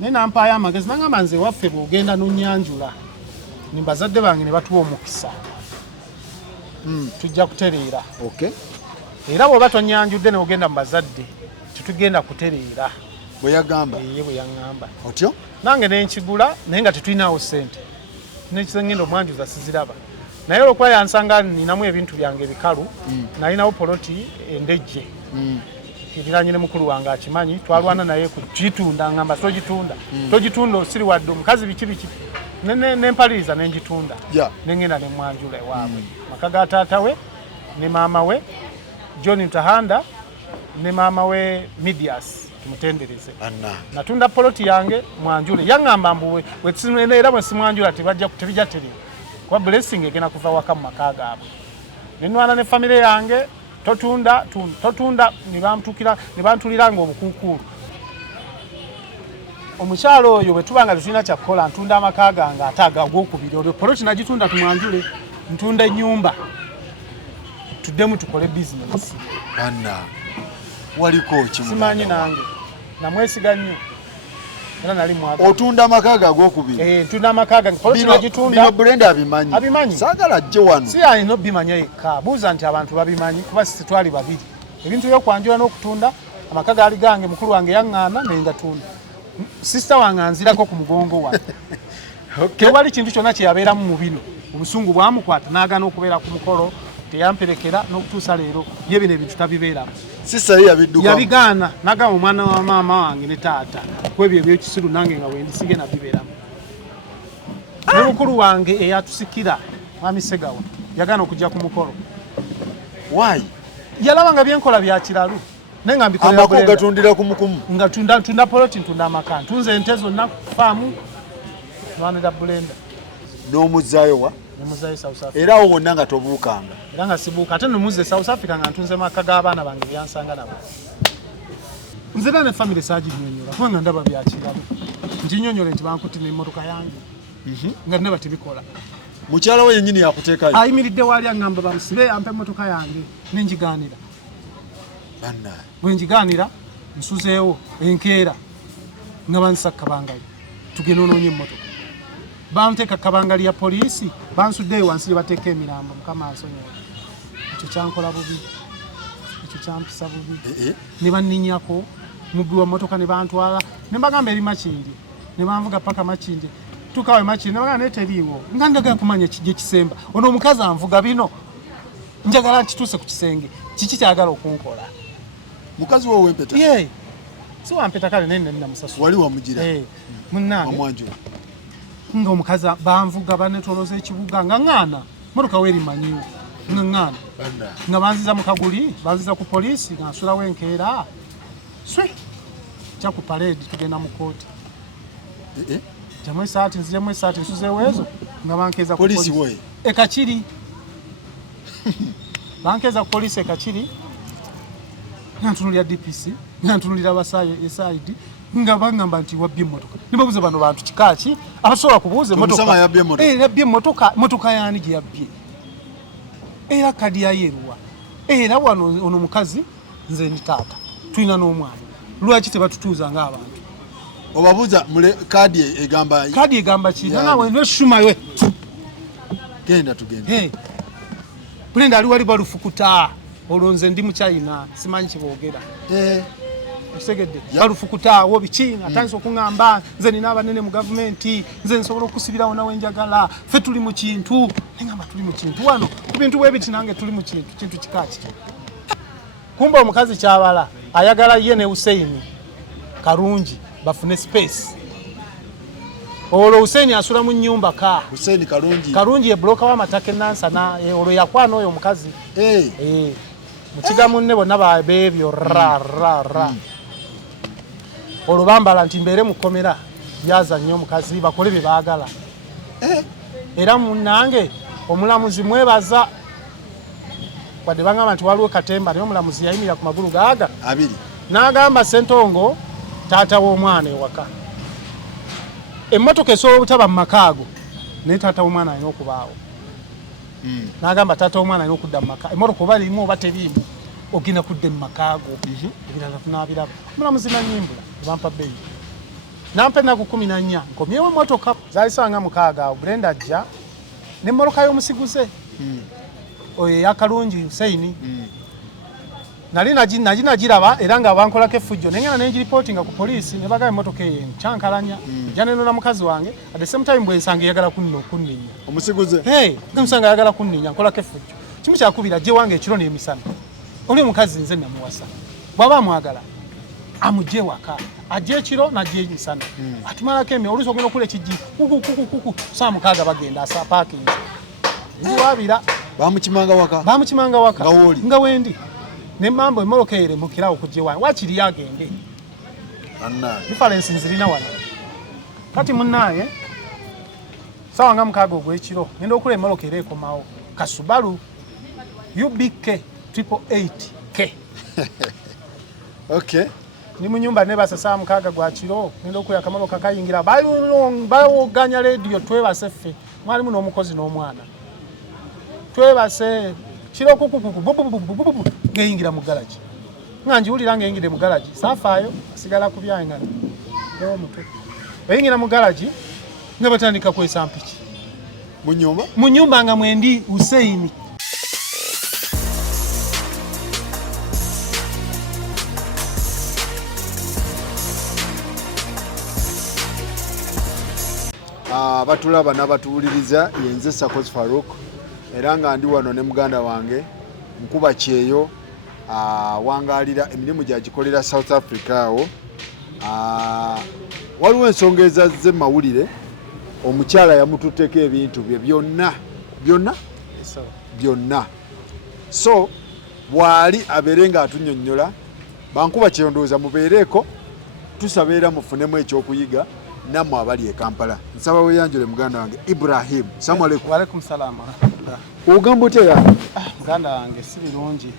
nina mpaya amagezi nangamba nze waffe bw'ogenda n'onnyanjula nimbazadde bange ne batuwa omukisa tujja kutereera era bw'oba tonnyanjudde n'ogenda mu bazadde tetugenda kutereera bwe yagamba bwe yaŋŋamba otyo nange nenkigula naye nga tetulinawo ssente nekisengenda omwanjuza siziraba naye olwokuba yansanga ninamu ebintu byange ebikalu nalinawo poloti endejje eriranye ne mukulu wange akimanyi twalwana naye kugitunda ngamba togitunda osiri wadde omukazi biki nempaliriza nengitunda nengenda nemwanjula ewaabwe maka ga taata we ne maama we John Ntahanda ne maama we Midias tumutendereze natunda poloti yange mwanjule yaŋŋamba mbu era bwe simwanjula tebijja teriwo kuba blessing egenda kuva waka mu maka gaabwe nenwana ne famire yange totunda nebantuliranga obukuukulu omukyalo oyo bwe tubanga tetulina kyakukola ntunda amaka gange ate agagwokubiri olwo poloti nagitunda tumwanjule ntunda ennyumba tuddemu tukole bizinesi waliko simanyi nange namwesiga nnyo era nali mwaga otunda amakaga agokubiri ntunda amakaga poloti nagitunda bino Brenda abimanyi saagala ajje wano si alina obimanya yekka buuza nti abantu babimanyi kuba twali babiri ebintu byokwanjula n'okutunda amaka gaali gange mukulu wange yaŋŋaana nengatunda sisita wange anzirako ku mugongo wange tewali kintu kyonna kyeyabeeramu mu bino obusungu bwamukwata n'agaana okubeera ku mukolo teyamperekera n'okutuusa leero ye bino ebintu tabibeeramu yabigaana nagamba omwana wa maama wange ne taata kwebyo ebyekisiru nange nga wendisige nabibeeramu ne mukulu wange eyatusikira mwami Segawa yagaana okujja ku mukolo yalaba nga byenkola bya kiralu naye nga mbikolera amako gatundira ku mukumu nga tunda poloti ntunda amaka ntunze ente zonna faamu nwanira Brenda n'omuzaayo wa nemuzayo South Africa era awo wonna nga tobuukanga era nga sibuuka ate nemuze South Africa nga ntunze maka g'abaana bange byansanga nabo nze ne famire saaginyonyola kuba nga ndaba byakiralu nkinyonyole nti bankutte n'emmotoka yange nga neba tebikola mukyala we yennyini yakuteekayo ayimiridde waali aŋŋamba bamusibe ampe emmotoka yange nenjigaanira bwe njigaanira nsuzeewo enkeera nga bansisa kabangali tugenda onoonye emmotoka banteeka kabangali ya poliisi bansuddeeyo wansi gye bateeka emirambo mukama ansonyiwa ekyo kyankola bubi ekyo kyampisa bubi ne banninyako mubbi wa mmotoka ne bantwala ne mbagamba eri Makindye ne banvuga paka Makindye tukawe Makindye ne bagamba naye teriiwo nga njagala kumanya kijje kisemba ono omukazi anvuga bino njagala nkituuse ku kisenge kiki kyagala okunkola mukazi wo wempeta si wampeta kale naye nina musasula wali wamugira munnange amwanjula nga omukazi banvuga banetoloza ekibuga nga ŋŋaana motoka weerimanyiwo nga ŋŋaana nga banziza mu kaguli banziza ku poliisi nga nsulawo enkeera kya ku paleedi tugenda mu kooti jamu esaati nzijemu esaati nsuzeewo ezo nga bankeeza ku poliisi we ekakiri bankeeza ku poliisi ekakiri nga ntunulira DPC nga ntunulira abasaayi esaidi nga bangamba nti wabbye emmotoka nibabuuza bano bantu kikaaki abasobola kubuuza yabbye emmotoka yaani gye yabbye era kadi yayeeruwa era wano ono mukazi nze ndi taata tulina n'omwana lwaki tebatutuuza ng'abantu obabuuza kadi egamba ki nawe neshumawe genda tugenda Brenda ali wali balufukuta olwo nze ndi mu China simanyi kiboogera segedde balufukuta wo biki atandise okuŋŋamba nze nina abanene mu gavumenti nze nsobola okusibirawo nawe njagala ffe tuli mu kintu neŋŋamba tuli mu kintu wano ku bintu bwe biti nange tuli mu kintu kikaaki kumba omukazi kyabala ayagala ye ne Hussein Karungi bafune space olwo Hussein asula mu nnyumba Hussein Karungi ye bloka w'amataka Nansana olwo yakwana oyo omukazi mukiga munne bonna babebyo olwo bambala nti mbeere mukomera byaza nnyo omukazi bakole bye baagala era munnange omulamuzi mwebaza wadde bangamba nti waliwo katemba naye omulamuzi yayimira ku magulu gaaga abiri n'agamba Ssentongo taata w'omwana ewaka emmotoka esobola obutaba mu makaago naye taata w'omwana alina okubaawo n'agamba taata w'omwana alina okudda mu maka emmotoka oba limu oba teriimu ogenda kudda mu makaago ebirala tunaabiraba omulamuzi nanyimbula bampa bbeeyi nampe naku 14 nkomyewo motoka zaali sanga 6 Brenda ajja ne mmoloka y'omusiguze oyo yakalungi Hussein nali nagiraba era nga bankolako effujjo nengena nengi-reportinga ku poliisi ne bagaba emmotoka eyo kyankalanya janeno na mukazi wange at the same time bwensanga yagala kunninya omusiguze musanga yagala kunninya nkolako effujjo kimu kyakubira gye wange ekiro n'emisana oli omukazi nze namuwasa bw'aba amwagala amugye waka ajje ekiro najje emisana atumalako oluusi ogenda okula ekijji kuku saa 6 bagenda asa paakingi nziwabira bamukimanga waka nga wendi nemambo emoloka ere mukirawo kujje wange wakiri yagende difference nzirina wano kati munnaye sawa nga 6 ogw'ekiro ngenda okula emoloka ere ekomawo Kasubaru UBK 888K okay ni munyumba nebasa saa 6 gwa kiro ngenda okuya akamoloka kayingira bawoganya radio twebase ffe mwalimu n'omukozi n'omwana twebase kiro kuku ngeyingira mu garage nganjiwulira ngeyingire mu garage safaayo asigala ku byangana n'omutwe eyingira mu garage nga batandika kwesa mpiki mu nyumba nga mwendi Hussein batulaba n'abatuwuliriza yenze Sakos Farouk era nga ndi wano ne muganda wange Nkuba Kyeyo wangalira emirimu gyagikolera South Africa awo waliwo ensonga ezazze mawulire omukyala yamututeko ebintu bye byonna so bwali abeere nga atunnyonnyola Bankuba Kyeyo ndowooza mubeereko tusabeera mufunemu ekyokuyiga nammwe abali e Kampala nsaba weyanjule muganda wange Ibrahim salamu alaykum. Wa alaykum salaam. Ogamba otya muganda wange si birungi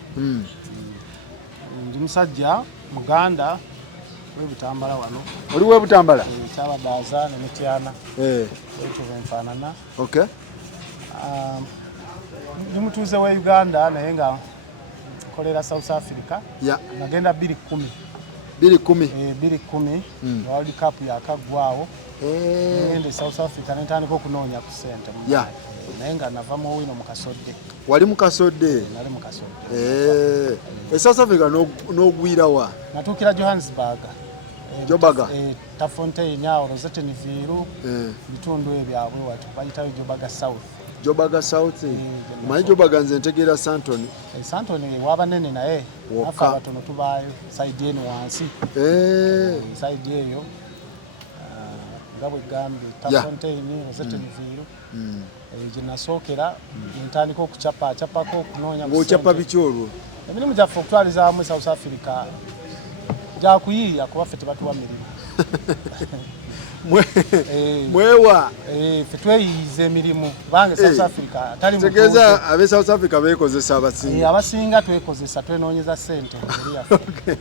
ndi musajja muganda w'Ebutambala wano oli w'Ebutambala kyabadaza ne mityana ekyo benfaanana okay ndi mutuuze wa Uganda naye nga kolera South Africa nagenda 2010 World Cup yakagwawo ngende South Africa netandika okunoonya ku ssente naye nga navamu wino mu Kasodde. Wali mu Kasodde? Nali mu Kasodde. South Africa n'ogwirawa? Natuukira Johannesburg. Jobaga? Tafontein awo Rosettenville bitundu ebyabwe wati bayitayo Jobaga South. Jobaga South? Manyi Jobaga nze ntegeera Santoni? Santoni wabanene naye afa abatono tubaayo side eno wansi. Side eyo nga bwe gambye Tafontein Rosettenville gye nasookera ntandika okucapako okunoonya ng'okyapa biki olwo? Emirimu gyaffe okutwaliza wamu South Africa gyakuyiiya kuba ffe tebatuwa mirimu mwewa ffe tweyiyiza emirimu kubanga South Africa tali tegeeza abe South Africa beekozesa abasinga twekozesa twenoonyeza ssente eri yaffe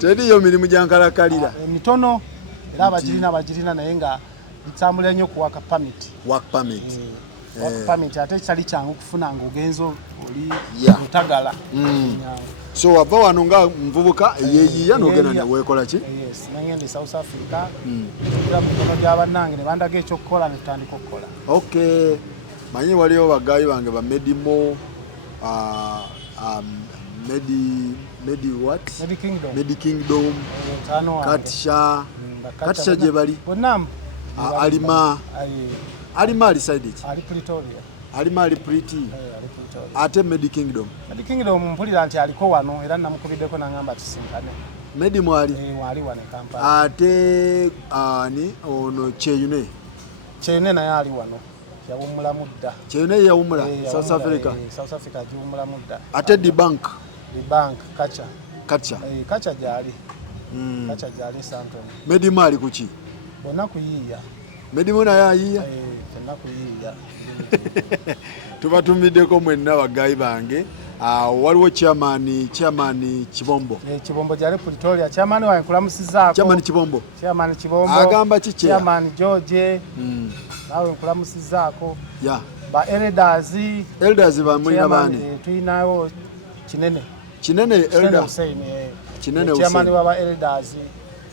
teriyo mirimu gyankalakalira mitono era abagirina naye nga nsambula nnyo ku work permit ate ekitali kyangu okufuna ng'ogenza oli Lutagala. So wava wano nga nvubuka eyeeyiiya n'ogenda ne weekola ki? Nagenda South Africa tukira mu mikono gya bannange ne bandaga ekyokukola ne tutandika okukola. Okay. Manyi waliwo bagaayi bange ba Medimo Medi Kingdom Katisha gye bali Alima ali side ki? Ali Pretoria. Alima ali Pretty. Ate Medi Kingdom mpulira nti aliko wano era namukubiddeko nangamba tusinkane. Medi mwali? Wali wane Kampala. Ate ono Kyeyune naye ali wano yawumula mudda. Kyeyune yawumula South Africa. South Africa giwumula mudda. Ate the bank Kacha gyali. Kacha gyali Santoni. Medi mwali kuki? Bonna kuyiiya. Medimo naye ayiiya? Fenna kuyiiya. Tubatumiddeko mwenna bagaayi bange. Waliwo chairman Kibombo. Kibombo gyali Pretoria. Chairman wange nkulamusizaako. Chairman Kibombo. Agamba ki Chairman George. Nawe nkulamusizaako. Ba elders bamulina baani? Tuyinawo Kinene elder. Kinene Chairman waba elders.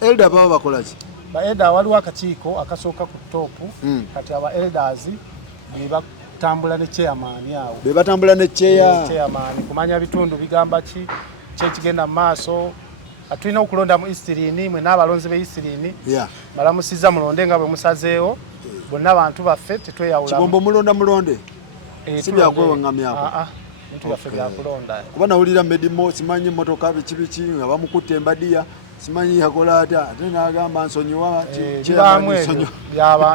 Elder baba bakola ki? ba elder waliwo akakiiko akasooka ku top kati aba elders be batambula ne chairman yawo be batambula ne chairman kumanya bitundu bigamba ki kyekigenda mu maaso atulina okulonda mu Eastern mwe n'abalonzi be Eastern balamusiza mulonde nga bwe musazeewo bonna abantu baffe tetweyawula Kibombo mulonde si byakwewaŋŋamyako bintu byaffe byakulonda kuba nawulira medimo simanyi motoka biki nga bamukutte embadiya simanyi yakola ata ate n'agamba nsonyiwa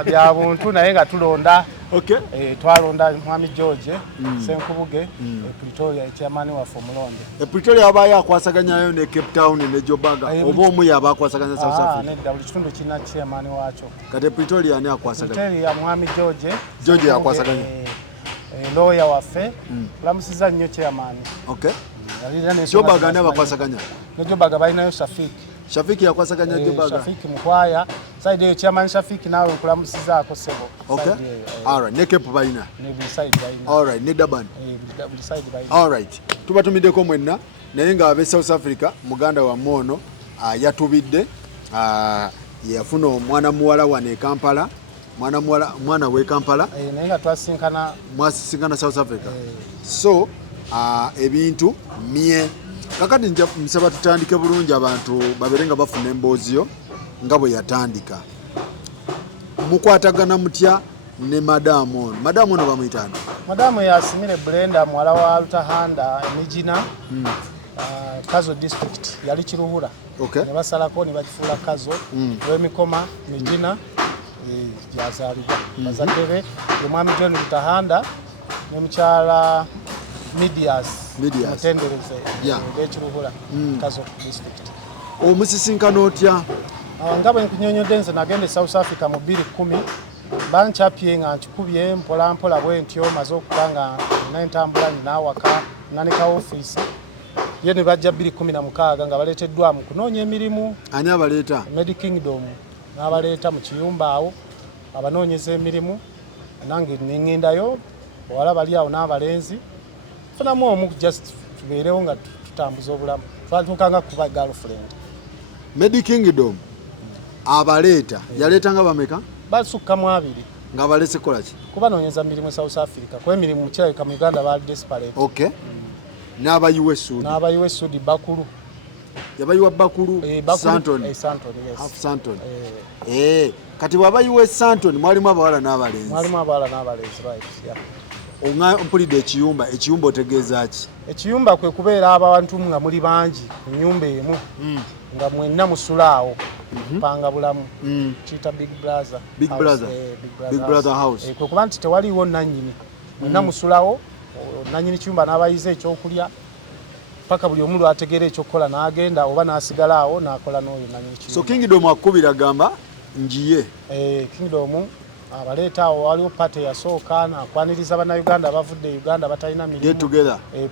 bya buntu naye nga tulonda Okay. Twalonda Mwami George Senkubuge Pretoria chairman wa Formulonde. Pretoria abaye akwasaganyayo ne Cape Town ne Jobaga oba omu yaba akwasaganya South Africa. Ne buli kitundu kina chairman wacho. Kati Pretoria ani akwasaganya? Pretoria Mwami George akwasaganya. Lawyer waffe lamusiza nnyo chairman. Okay. Jobaga ani abakwasaganya? Ne Jobaga balinayo Shafiki yakwasaganya Jobaga. Shafiki Mukwaya side yo chairman Shafiki nawe kulamusiza akosebo. Okay. All right. Ne Cape balina. Ne side balina. All right. Ne Durban. Side balina. All right. Tubatumideko mwenna naye nga abe South Africa muganda wa Mono yatubidde yafuna omwana muwala wane Kampala mwana we Kampala naye nga twasinkana South Africa. So ebintu mie kakati nja msaba tutandike bulungi abantu baberenga bafuna embooziyo nga bwe yatandika mukwatagana mutya ne madamu ono bamuyitana madamu yasimire Brenda mwala wa Lutahanda Emijina Kazo district yali Kiruhura okay. Ne basalako ne bakifuula Kazo w'emikoma Mijina yazaalibwa bazadde be Mwami John Lutahanda ne mukyala Medias mutendereze Kiruhura Kazo district omusisinkano otya nga bwe nkunyonyodde nze nagende South Africa mu 2010 banchapye nga nkikubye mpola mpola bwe ntyo maze okubanga nentambula ninawaka nanika office ye ne bajja 2016 nga baleeteddwa mu kunoonya emirimu. Ani abaleeta? Medi Kingdom n'abaleeta mu kiyumba awo abanoonyeza emirimu nange nengendayo wala bali awo n'abalenzi funamu omu just tubeerewo nga tutambuza obulamu twatukanga kuba girlfriend. Medi Kingdom abaleeta yaleetanga bameka? Basukka mu abiri nga balese kola ki? Kubanoonyeza mirimu South Africa kwa emirimu mukirabika mu Uganda bali desperate. Okay. N'abayiwa Sudi. N'abayiwa Sudi Bakulu. Yabayiwa Bakulu Santon. Santon, yes. Half Santon. Kati wabayiwa Santon mwalimu abawala n'abalenzi. Mwalimu abawala n'abalenzi, right, yeah. Onga mpulidde ekiyumba otegeeza ki? Ekiyumba kwe kubeera abantu nga muli bangi mu nnyumba emu nga mwenna musulaawo panga bulamu kiyita Big Brother. Big Brother house. Kwe kuba nti tewaliiwo nannyini mwenna musulaawo nannyini kiyumba n'abayize ekyokulya paka buli omu lwategeera ekyokukola n'agenda oba n'asigala awo n'akola n'oyo nannyini kiyumba. So Kingdom akubira gamba njiye. Kingdom abaleeta awo waliwo pate yasooka nakwaniriza bannayuganda abavudde Uganda batalina mirimu.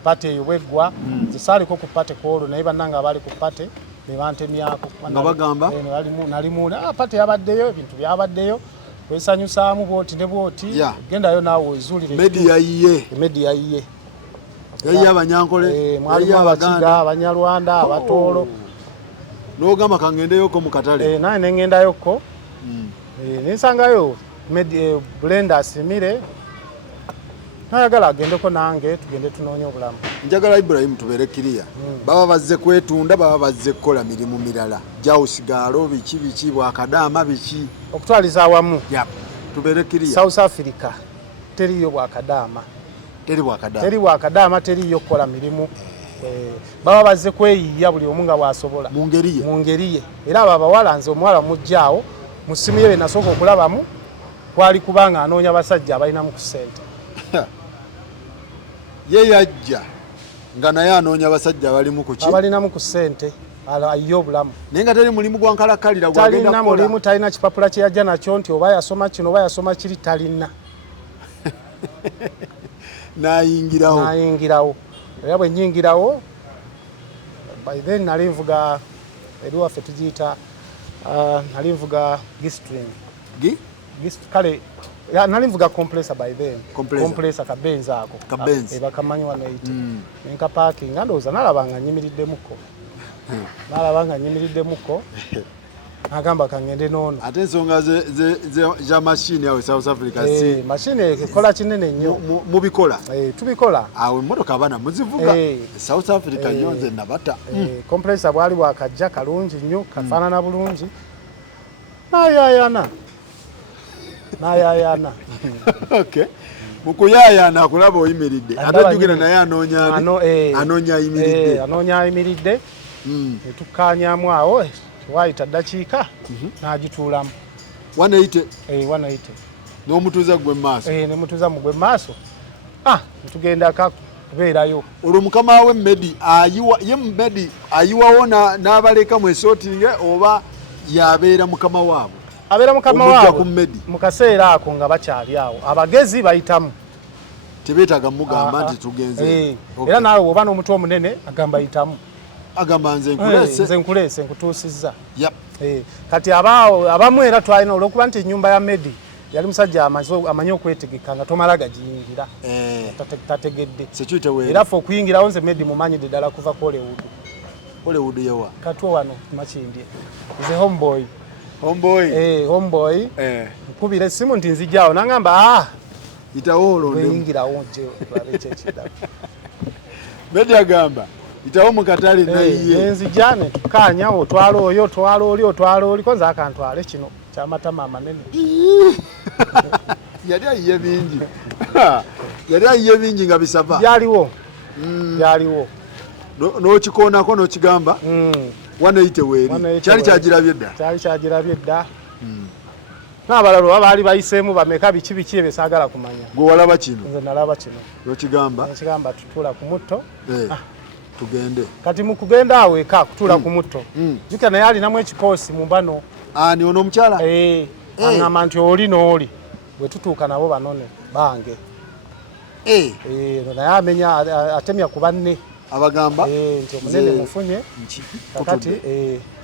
Pate eyo bweggwa zisaaliko ku pate kwolwo naye bannanga abali ku pate ne bantemyako nga bagamba nalimu pate yabaddeyo ebintu byabaddeyo wesanyusaamu bwoti ne bwoti gendayo naawe ozuulire media yiye yayiye Abanyankole mwalimu Abakiga Abanyarwanda Abatoolo n'ogamba kangendeyoko mu katale naye nengendayoko nensangayo Brenda asimire nayagala agendeko nange tugende tunoonye obulamu. Njagala Ibrahim tubeere kiriya baba bazze kwetunda baba bazze kukola mirimu mirala jawusigalo biki bwakadaama biki okutwaliza awamu tubeere kiriya. South Africa teriyo bwakadaama teriyo kukola mirimu baba bazze kweyiya buli omu nga bwasobola mu ngeri ye era abo abawala nze omuwala mujjaawo mu ssimu ye benasooka okulabamu kwali kubanga anoonya basajja abalinamu ku ssente. Ye yajja nga naye anoonya abasajja abalimu ku ki? Abalinamu ku ssente ayiye obulamu. Naye nga teri mulimu gwankalakalira gwagenda kukola. Talina mulimu, talina kipapula kye yajja nakyo nti oba yasoma kino oba yasoma kiri talina. N'ayingirawo. Era bwe nnyingirawo by then nali nvuga eri waffe tugiyita nali nvuga Gistring. Kale nali nvuga compressor by then. Compressor kabenzi ako. Bakamanyi wanaiti. Nka parking ndowooza nalabanga nnyimiriddemuko. agamba kangende nono ate ensonga za machine yawe South Africa si machine ekola kinene nnyo mubikola tubikola awo emmotoka abana muzivuga South Africa yonze nabata compressor bwali bwakajja kalungi nnyo kafaanana bulungi nayayana okay mukuyayana akulaba oyimiridde ate jugera naye anoonya ayimiridde netukkanyamu awo waayita ddakiika n'agituulamu 180 n'omutuuza gwe mu maaso nemutuuza mu gwe mu maaso netugenda kubeerayo olwo mukama we Medi ayiwawo n'abaleka mwesootinge oba yabeera mukama waabwe abeera mukama waabwe mu kaseera ako nga bakyali awo abagezi bayitamu tebeetaaga mugamba nti tugenze era naawe bw'oba n'omutwe omunene agamba yitamu agamba nze nkuleese nkutuusizza kati abamu era twalina olw'okuba nti ennyumba ya Medi yali musajja amanyi okwetegeka nga tomala gagiyingira tategedde era ffe okuyingirawo nze Medi mumanyidde ddala kuva ku Hollywood yewa katwo wano makindye nze homeboy nkubira essimu nti nzijjaawo nangamba itawo olonde yingirawo nje babekyekiddako Medi agamba itawo mu katale naye nzijja ne tukkaanya otwala oyo otwala oli konze akantwale kino kyamatama amanene yali ayiye bingi nga bisava byaliwo n'okikoonako n'okigamba 180 weeri kyali kyagirabye dda n'abalala oba baali bayiseemu bameka biki ebyo saagala kumanya gwe walaba kino nze nalaba kino n'okigamba tutuula ku mutto tugende kati mu kugenda awo eka kutuula ku mutto jukira naye alinamu ekikoosi mu mbano ani ono omukyala aŋŋamba nti oli n'oli bwe tutuuka nabo banone bange naye amenya atemya ku banne abagamba nti omunene mufunye kakati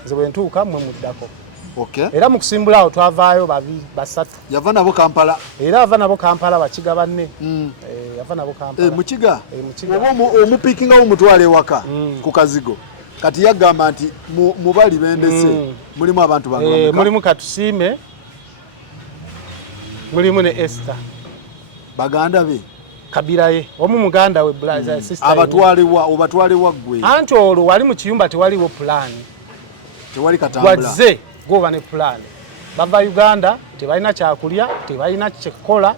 nze bwe ntuuka mmwe muddako era mu kusimbula awo twavaayo basatu yava nabo Kampala era ava nabo Kampala bakiga banne yava nabo Kampala mukiga omupiikingawo omutwala ewaka ku kazigo kati yagamba nti mubali bendese mulimu abantu bange mulimu Katusiime mulimu ne Esther baganda be kabira ye omu muganda we brother sister obatwalewa gwe anti olwo wali mu kiyumba tewaliwo pulaani tewali katambula wazze goba ne pulaani bava Uganda tebalina kyakulya tebalina kyekola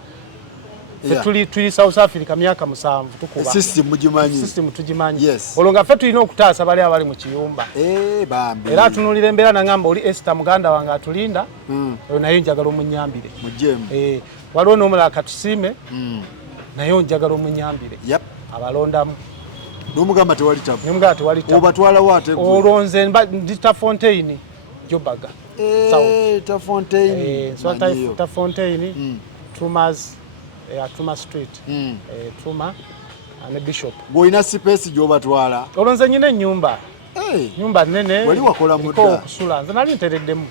tuli South Africa myaka 7 tukuba system tugimanyi olwo nga ffe tulina okutaasa bali abali mu kiyumba era atunulira embeera nangamba oli Esther muganda wange atulinda oyo naye njagala omunyambire waliwo n'omulala Katusiime naye njagala omunyambire abalondamu n'omugamba tewali tabu nemugamba tewali tabu obatwalawo ate olwo nze ndi Tafontein Jobaga Tafontein Truma Street Truma ne Bishop bw'olina space gy'obatwala olwo nze nyina ennyumba nnene wali wakola mudda okusula nze nali ntereddemu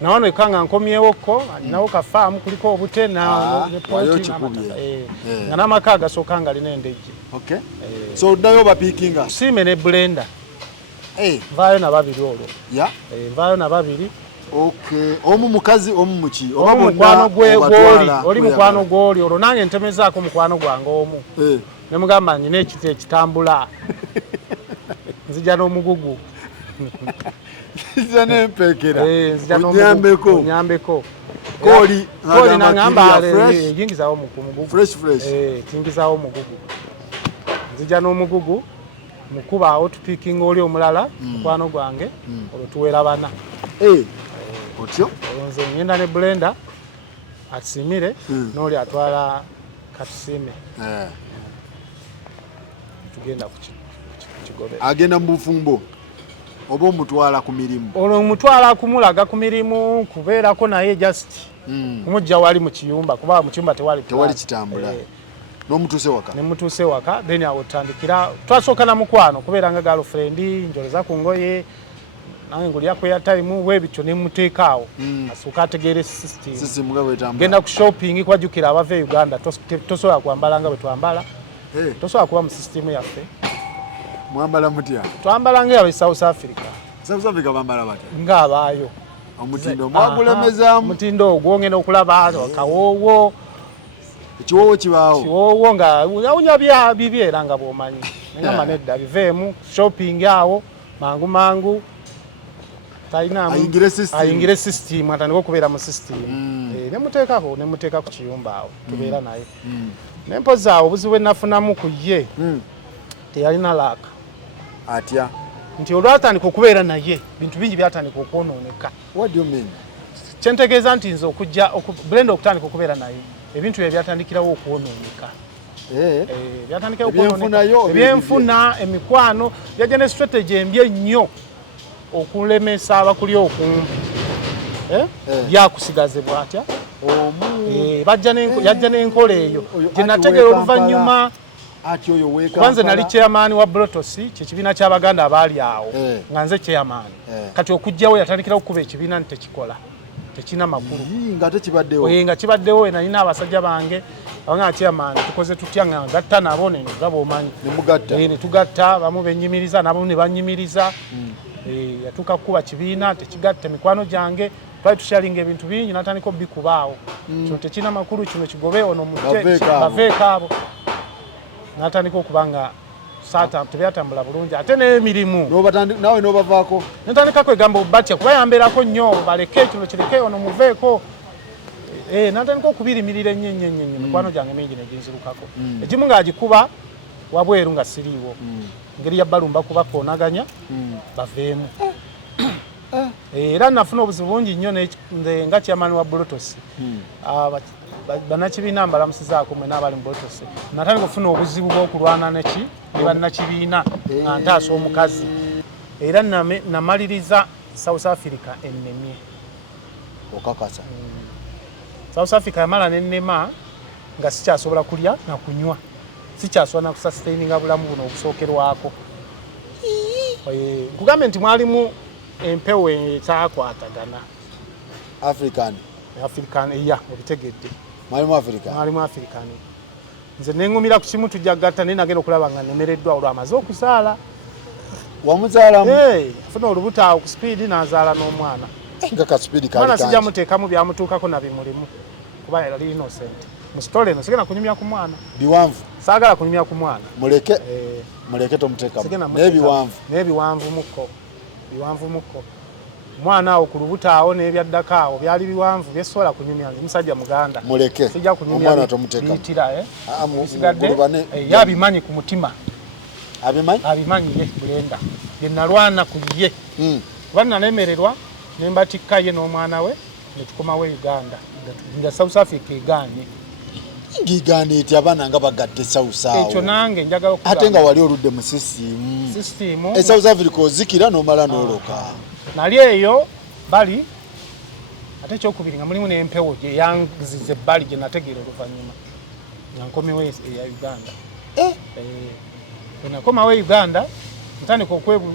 nawano ekanga nkomyewoko nawo kafaamu kuliko obute nga n'amaka agasooka nga alina endejje so oddayo bapiikinga Siime ne Blenda nvaayo na babiri olwo nvaayo na babiri omu mukazi omu muki oba mukwano gw'oli oli mukwano gw'oli olwo nange ntemezaako mukwano gwange omu ne mugamba nyina ekiti ekitambula nzija n'omugugu nzija n'empekera onyambeko kooli nangamba yingizawo mugugu kiyingizawo omugugu nzija n'omugugu mukuba awo tupiikinga oli omulala mukwano gwange olwo tuwera bana otyo nze ngenda ne Blenda atusimire n'oli atwala Katusiime tugenda ku kigobe agenda mu bufumbo oba omutwala ku mirimu olwo omutwala kumulaga ku mirimu kubeerako naye just kumujja wali mu kiyumba kuba mu kiyumba tewali kitambula n'omutuuse waka then awo tutandikira twasooka na mukwano kubeera nga girlfriend njoleza ku ngoye nawe ngulya ku airtime webityo ne muteekaawo asooka ategeere system genda ku shopping kwajjukira abava e Uganda tosobola kwambala nga bwe twambala tosobola kuba mu system yaffe mwambala mutya twambala nga ab'e South Africa bambala batya ng'abaayo omutindo mwagulemezaamu omutindo ogwongenda okulaba kawoowo ekiwoowo kibaawo kiwoowo nga awunya bibi era nga bw'omanyi nengamba nedda biveemu shopping awo mangu ayingire system atandika okubeera mu system nemuteeka ku kiyumba awo tubeera naye nempozi awo obuzibu enafunamu ku ye teyalina laaka atya nti olwatandika okubeera naye bintu bingi byatandika okwonooneka. What do you mean? Kyentegeeza nti nze Brenda okutandika okubeera naye ebintu bye byatandikirawo okwonooneka. Byatandikirawo okwonooneka ebyenfuna emikwano yajja ne strategy embi ennyo okulemesa abakuli okumpi byakusigaze bwatya yajja n'enkola eyo gyenategeera oluvannyuma kubanze nali chairman wa Brotos kyekibiina ky'Abaganda abaali awo nga nze chairman kati okujjawo yatandikira okukuba ekibiina nti tekikola tekina makulu nga kibaddewo nalina abasajja bange abanga chairman tukoze tutya nga ngatta nabo nga b'omanyi ne tugatta bamu benyimiriza nabo ne banyimiriza yatuuka kukuba kibiina tekigatta mikwano gyange twali tushalinga ebintu bingi natandika obikubaawo kino tekina makulu kino kigobe ono baveeko abo natandika okubanga tebyatambula bulungi ate n'emirimu nawe n'obavaako natandika kwegamba batya kubayamberako nnyo baleke kino kireke ono muveeko natandika okubirimirira ennyo mikwano gyange mingi neginzirukako egimu ng'agikuba wabweru nga siriiwo ngeri ya balumba kuba koonaganya baveemu era nafuna obuzibu bungi nnyo nga chairman wa Brotos bannakibiina mbalamusizaako mwe n'abali mu Brotos natandika okufuna obuzibu bw'okulwana ne bannakibiina nga ntaasa omukazi era namaliriza South Africa ennemye okakasa South Africa yamala n'ennema nga sikyasobola kulya na kunywa sikyasobola na kusustaininga bulamu buno obusookerwako nkugambe nti mwalimu empewo etaakwatagana African obitegedde mwalimu African nze nengumira ku kimu tujja gatta naye nagenda okulaba nga nemereddwa olwamaze okuzaala wamuzaalamu afuna olubuto awo ku speed n'azaala n'omwana mwana sijja muteekamu byamutuukako na bimulimu kuba yali innocent mu sitole eno sigenda kunyumya ku mwana biwanvu saagala kunyumya ku mwana muleke tomuteekamu n'ebiwanvu mukko mwana awo ku lubuto awo n'ebyaddako awo byali biwanvu byesobola kunyumya nze musajja muganda muleke sijja kunyumya omwana tomuteekamu biyitira yabimanyi ku mutima abimanyi ye Brenda ye nalwana ku ye kuba nalemererwa ne mbatikka ye n'omwana we ne tukomawo Uganda nga South Africa egaanye ngiganda eti abaana nga bagadde sawusaawo ekyo nange njagala okugamba ate nga wali oludde mu system South Africa ozikira n'omala n'oloka nali eyo bali ate ekyokubiri nga mulimu n'empewo gye yanzize ebbali gye nategeera oluvannyuma nga nkomewo eya Uganda nakomawo Uganda ntandika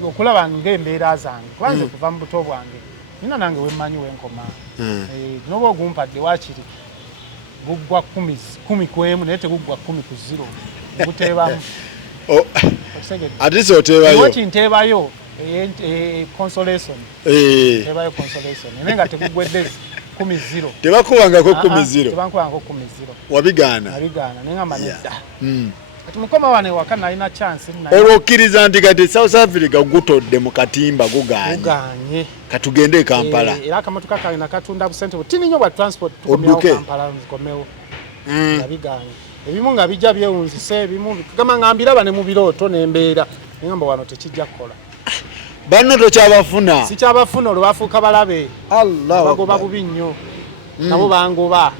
okulaba ng'embeera zange kubanze kuva mu buto bwange nina nange wemmanyi wenkoma noba ogumpadde wakiri gugwa 10 ku emu naye teguggwa 10 ku 0 guteebamu ate oteebayo kinteebayo consolation naye nga teguggwedde 10-0 tebakubangako 10-0 tebankubangako 10-0 wabigaana naye ngamba nedda kati mukoma wane waka nalina chance olwo okkiriza nti kati South Africa gutodde mu katimba guganye katugende e Kampala era akamotoka kalina katunda busente butini nnyo bwa transport tukomyawo Kampala nzikomewo nabiganye ebimu nga bijja byewunzise ebimu kagamba ngambiraba ne mu birooto n'embeera ngamba wano tekijja kukola banno tokyabafuna sikyabafuna olwo bafuuka balabe bagoba bubi nnyo nabo bangoba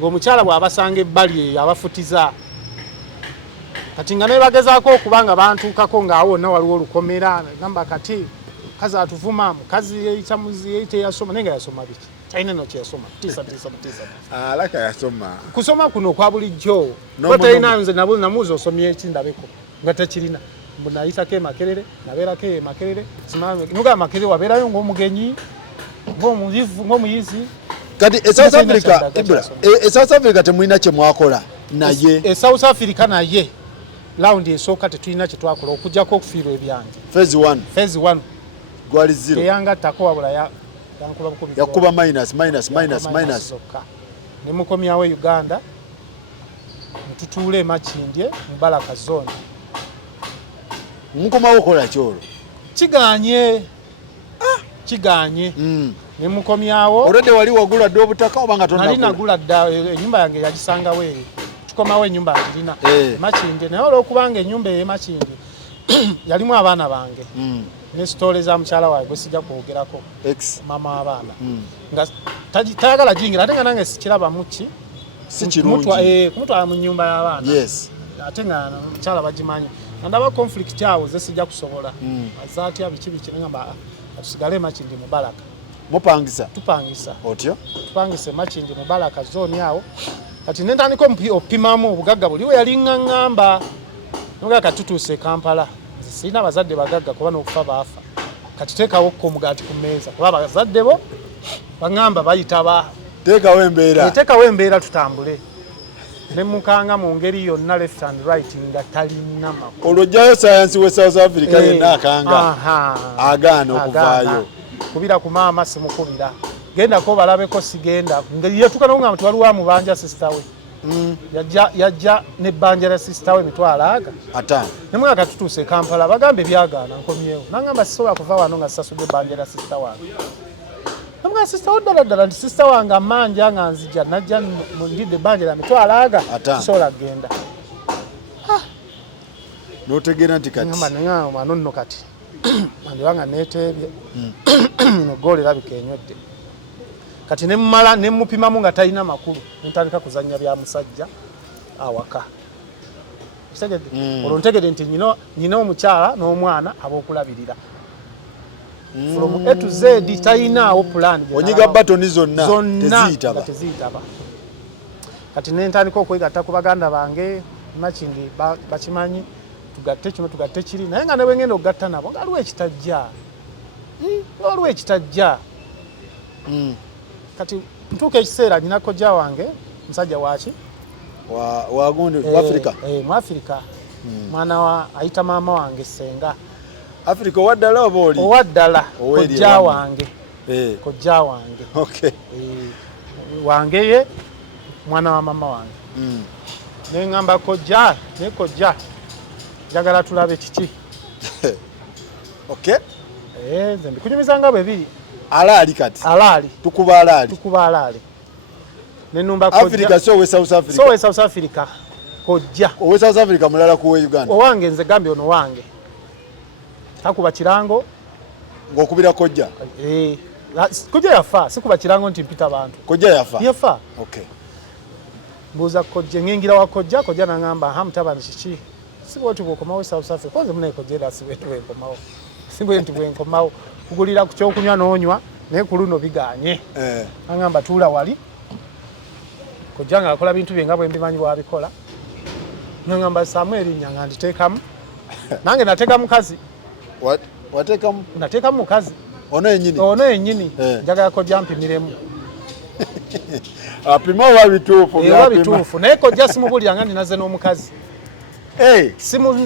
ng'omukyala bw'abasanga ebbali eyo abafutiza kati nga nebagezaako okubanga bantuukako ng'awo wonna waliwo olukomera gamba kati mukazi atuvuma mukazi yeyita yasoma naye nga yasoma biki talina no kyeyasoma alaka yasoma kusoma kuno kwa bulijjo talina nze namuuza osomye eki ndabeko nga tekirina nayitako emakerere nabeerako emakerere nuga makerere wabeerayo ng'omugenyi ng'omuyizi kati South Africa temulina kye mwakola naye South Africa naye laundi esooka tetulina kye twakola okujjako okufiirwa ebyange phase 1 gwali 0 teyangattako wabula yakuba minus ne mukomyawo Uganda tutuule Makindye mu Baraka zone mukomawo kola kyolo kiganye ne mukomyawo already wali wagula ddo obutaka obanga nali nagula dda ennyumba yange yagisangawo eyo tukomawo ennyumba ngirina Makindye naye olwokubanga ennyumba eyo Makindye yalimu abaana bange ne sitole za mukyala wawe gwe sijja kwogerako mama w'abaana nga tayagala jingira ate nga nange sikiraba muki si kirungi kumutwala mu nnyumba y'abaana ate nga mukyala bagimanyi ndaba conflict yawo ze sijja kusobola azatya biki ngamba tusigale Makindye mu Baraka tupangisa otyo tupangise Makindye mu Baraka zone yawo kati nentandika opimamu obugagga buliwe yali ngamba nga katutuuse Kampala sina bazadde bagagga kuba n'okufa baafa kati teekawo ko omugaati ku mmeeza kuba bazadde bo bangamba bayitaba teekawo embeera tutambule ne mukanga mu ngeri yonna left and right nga talina makulu olwojjayo science we South Africa yenna akanga agaana okuvaayo kubira ku maama simukubira gendako balabeko sigenda ngeri yetukana nga mtu waliwo amubanja sister we yajja ne banja la sister we mitwala aga atano nemwe akatutuuse Kampala bagambe byagaana nkomyewo nangamba sisobola kuva wano nga sasudde banja la sister wange namwe sister oddala ndi sister wange amanja nga nzija najja ndidde banja la mitwala aga sisobola genda notegeera nti kati ngamba wano nno kati andibanga neeteebye neggoolo erabika enywedde kati nemmala nemmupimamu nga talina makulu ntandika kuzannya bya musajja awaka olwo ntegedde nti nyina omukyala n'omwana ab'okulabirira from A to Z talinaawo pulaani onyiga batoni zonna teziyitaba kati nentandika okwegatta ku baganda bange Makindye bakimanyi tugatte kino tugatte kiri naye nga ne bwengenda okugatta nabo nga waliwo ekitajja kati ntuuka ekiseera nina kojja wange musajja waki wagundi Afrika mu Afrika mwana wa ayita maama wange senga Afrika owaddala oba oli owaddala kojja wange wange ye mwana wa mama wange neŋŋamba kojja njagala tulabe kiki nze mbikunyumizanga bwe biri alaali kati tukuba alaali nenumba Africa so we South Africa kojja owe South Africa mulala kuwe Uganda owange nze gambye ono wange takuba kirango ng'okubira kojja kojja yafa sikuba kirango nti mpita bantu kojja yafa mbuuza kojja ngingira wa kojja nangamba hamutabani kiki sibwoti bwokomawo South Africa konze munaye kojja era sibwenti bwenkomawo kugulira ku kyokunywa n'onywa naye ku luno biganye angamba tuula wali kojja nga akola bintu bye nga bwe mbimanyi bwabikola nangamba Samuel nyanga nditeekamu nange nateeka mukazi nateekamu mukazi ono yennyini njagala kojja mpimiremu apima oba bituufu naye kojja simubulyanga ninaze n'omukazi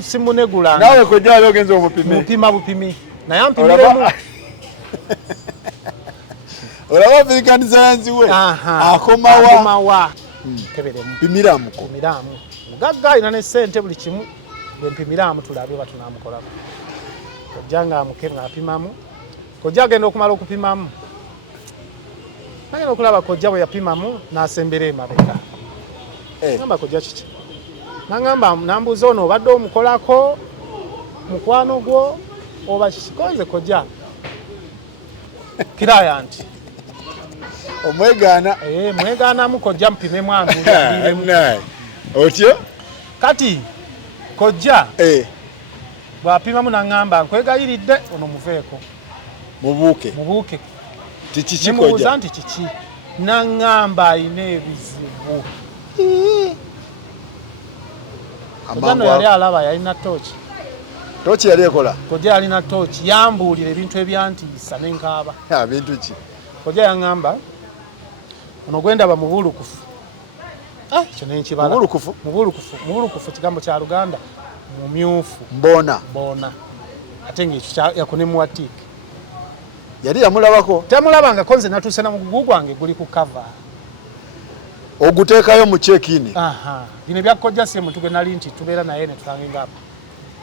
simunegulanga nawe kojja ali ogenza omupima bupimi naye ampimiremu olaba African science we akomawa keberemu pimiramu mugagga alina ne ssente buli kimu bwe mpimiramu tulabe oba tunaamukolako kojja nga apimamu kojja agenda okumala okupimamu nagenda okulaba kojja bwe yapimamu n'asembera emabega ngamba kojja kiki nangamba nambuuza ono obadde omukolako mukwano gwo oba kikonze kojja kiraya nti mwegaanamu kojja mpimemu anduuliremu otyo kati kojja bw'apimamu nangamba nkwegayiridde ono muveeko mubuuke nemubuuza nti kiki nangamba alina ebizibu kojja yali alaba yalina tooki yali ekola kojja yalina tooki yambuulira ebintu ebyantiisa nenkaaba bintu ki kojja yangamba ono gwendaba mubulukufu kyo nenkibala mubulukufu kigambo kya Luganda mumyufu mbona ate ng'ekyo yakunemuwatiike yali yamulabako temulabanga konze natuuse na mugugu gwange guli ku cover oguteekayo mu check-in. Bino byakojja simu tugenda nali nti tubeera naye ne tukanginga apo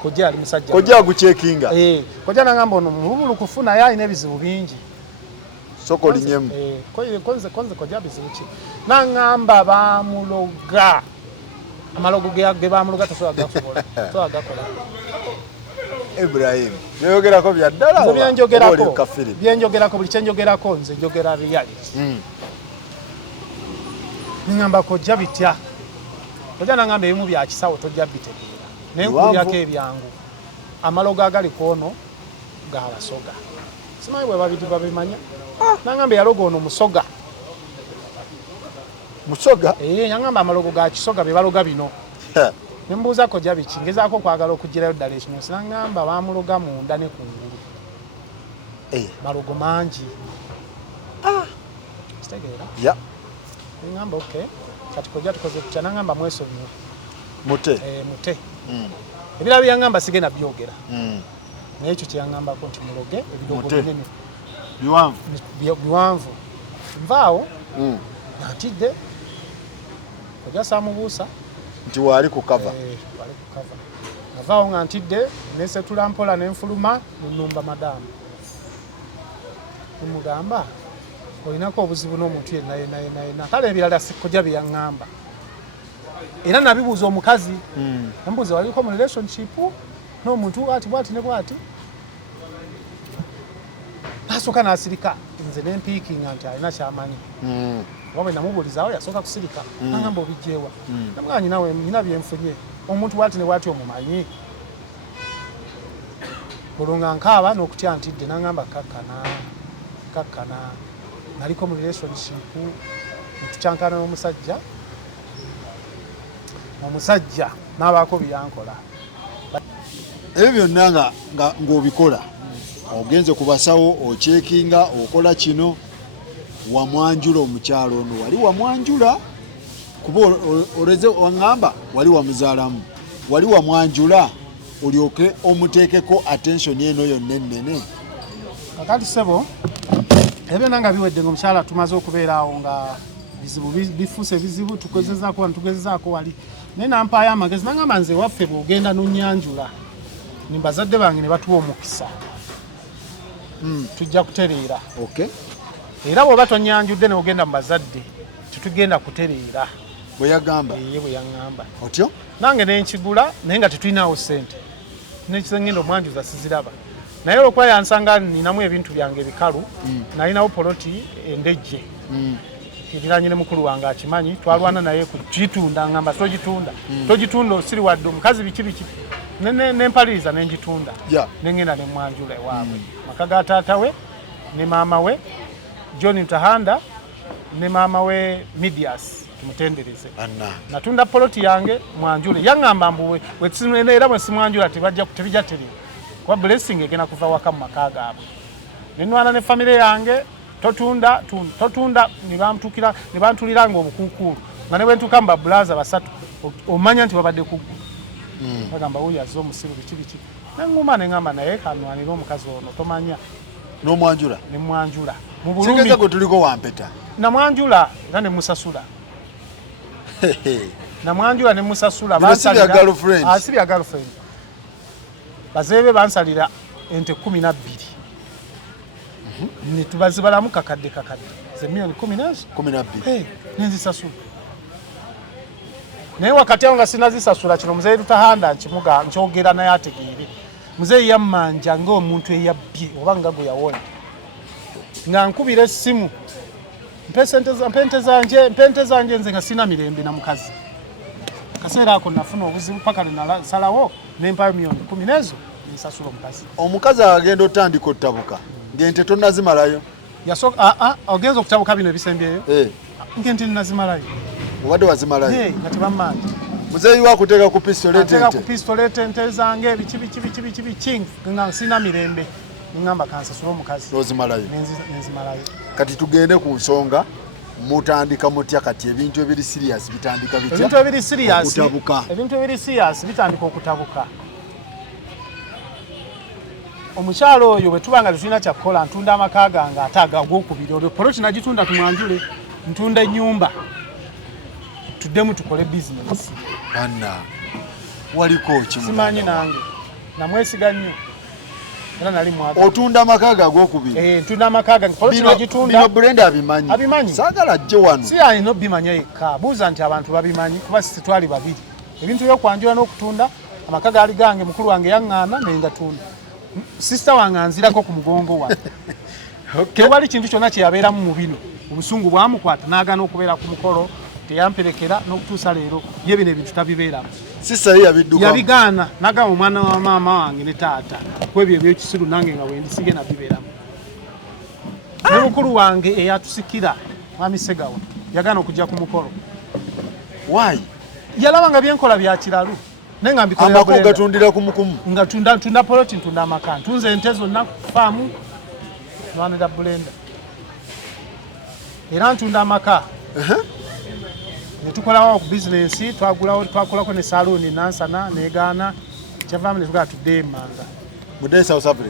kojja ali musajja kojja agucekinga kojja nangamba ono mulubulu kufuna yayi n'ebizibu bingi soko linyemu konze kojja bizibu ki nangamba bamuloga amalogo ge bamuloga tosobola gakola Ibrahim byogerako bya ddala byenjogerako buli kyenjogerako nze njogera reality ningamba kojja bitya kojja nangamba ebimu bya kisawo tojja bitegeera naye nkulyako ebyangu amalogo agali kwono g'abasoga simanyi bwe babimanya nangamba yaloga ono musoga yangamba amalogo ga kisoga be baloga bino nembuuza kojja biki ngezaako okwagala okugirayo ddala ekinyusi nangamba bamuloga munda ne kungulu malogo mangi kitegeera ngamba okay kati kojja tukoze tutya nangamba mwesonyiwe mute ebirala byangamba sigenda byogera naye ekyo kyeyangambako nti muloge ebidogo binene biwanvu nvaawo natidde kojja saamubuusa nti waali ku kava navaawo nga ntidde nesetula mpola nenfuluma nenumba madamu nemugamba olinako obuzibu n'omuntu yenna kale ebirala kojja byeyaŋŋamba era nabibuuza omukazi namubuuza waliko mu relationship n'omuntu bwati ne bwati nasooka nasirika nze nempiikinga nti alina kyamanyi wabe namubuulizaawo yasooka kusirika nangamba obijjeewa namugamba nawe nyina byenfunye omuntu bwati ne bwati omumanyi olwo nkaaba n'okutya ntidde nangamba kakkana naliko mu relationship netukyankana n'omusajja n'abaako byankola ebyo byonna ng'obikola ogenze ku basawo ocekinga okola kino wamwanjula omukyalo ono wali wamwanjula kuba oleze waŋŋamba wali wamuzaalamu wali wamwanjula olyoke omuteekeko attention eno yonna ennene kakati sebo ebyo nanga biwedde ng'omukyala tumaze okubeeraawo nga bizibu bifuuse bizibu tugezezaako wali naye nampaayo amagezi nangamba nze waffe bw'ogenda n'onnyanjula ni bazadde bange ne batuwa omukisa tujja kutereera era bw'oba tonnyanjudde n'ogenda mu bazadde tetugenda kutereera bwe yagamba bwe yaŋŋamba otyo nange nenkigula naye nga tetulinawo ssente nekisengenda omwanjuza siziraba naye olwokuba yansanga ninamu ebintu byange ebikalu nalinawo poloti endejje iranye ne mukulu wange akimanyi twalwana naye kugitunda ngamba togitunda osiri wadde omukazi biki nempaliriza nenjitunda nengenda nemwanjula ewaabwe maka ga taata we ne maama we John Tahanda ne maama we Midias tumutendereze natunda poloti yange mwanjule yaŋŋamba mbuwe era bwe simwanjula tebijja teri kuba blessing egenda kuva waka mu maka gaabwe nenwana ne famire yange totunda nibantulira nga obukuukulu nga ne bwentuuka mu babulaza basatu omanya nti babadde kuggu bagamba wuyo azze omusiru biki neŋŋuma neŋŋamba naye kanwanira omukazi ono tomanya n'omwanjula nemwanjula kigeza gwe tuliko wampeta namwanjula era nemusasula namwanjula nemusasula asibya girlfriend bazeebe bansalira ente 12 netubazibalamu kakadde ze milioni 12 nenzisasula naye wakati awo nga sinazisasula kino muzeeyi Lutahanda nkyogera naye ategeere muzeeyi yammanja ng'omuntu eyabbye oba nga gwe yawola nga nkubira essimu mpente zanje nze nga sina mirembe na mukazi kaseera ako nafuna obuzibu paka nenasalawo nempayo milioni 10 nezo nsasula omukazi agenda otandika ottabuka ng'ente tonnazimalayo ogenza okutabuka bino ebisembyeyo ng'ente nnazimalayo obadde wazimalayo nga tebammanyi muzeeyi wakuteeka ku pistolete ente zange biki nga sina mirembe ngamba kansasula omukazi nozimalayo nenzimalayo kati tugende ku nsonga mutandika mutya kati ebintu ebiri serious bitandika bitya ebintu ebiri serious bitandika okutabuka omukyalo oyo bwe tubanga tulina kyakukola ntunda amaka gange ate agagwokubiri olwo poloti nagitunda tumwanjule ntunda ennyumba tuddemu tukole bizinesi banna waliko simanyi nange namwesiga nnyo era nali mwaga otunda amaka agagwokubiri ntunda amaka gange poloti nagitunda bino Brenda abimanyi saagala ajje wano si alina obimanya yekka buuza nti abantu babimanyi kuba sisi twali babiri ebintu byokwanjula n'okutunda amaka gaali gange mukulu wange yaŋŋaana naye ngatunda sisita wange anzirako ku mugongo wange tewali kintu kyonna kyeyabeeramu mu bino obusungu bwamukwata n'agaana okubeera ku mukolo teyamperekera n'okutuusa leero ye bino ebintu tabibeeramu sisa yabidduka yabigaana n'agamba omwana wa maama wange ne taata kwebyo ebyekisiru nange nga wendisige nabibeeramu ne mukulu wange eyatusikira mwami Segawa yagaana okujja ku mukolo why yalaba nga byenkola bya kiralu naye nga mbikolera amako gatundira kumukumu nga tunda poloti ntunda amaka ntunze ente zonna faamu nwanira Brenda era ntunda amaka netukolawo ku bizinesi twakolako ne saluuni nansana negaana kyavaamu netugaa tudde emanga mudde South Africa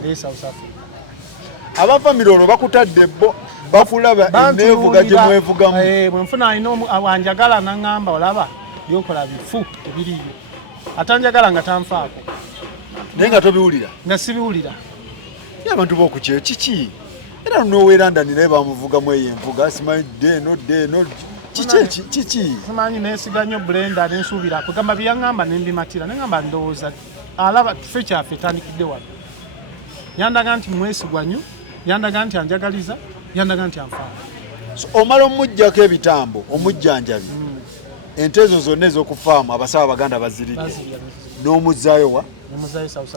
abavamire olwo bakutadde bo bakulaba emeevuga gye mwevugamu bwenfuna alina wanjagala naŋŋamba olaba byokola bifu ebiriyo atanjagala nga tanfaako naye nga tobiwulira nga sibiwulira ye abantu b'okukyeyo kiki era noweerandani naye bamuvugamu eyo envuga simanyi deno kiki simanyi neesiga nnyo Brenda nensuubira kugamba byeyaŋŋamba nembimatira neŋŋamba ndowooza alaba tufe kyaffe etandikidde wano yandaga nti mwesigwa nnyo yandaga nti anjagaliza yandaga nti anfaako omala omujjako ebitambo omujjanjabi ente ezo zonna ez'okufaamu abasawo abaganda baziridde n'omuzzaayo wa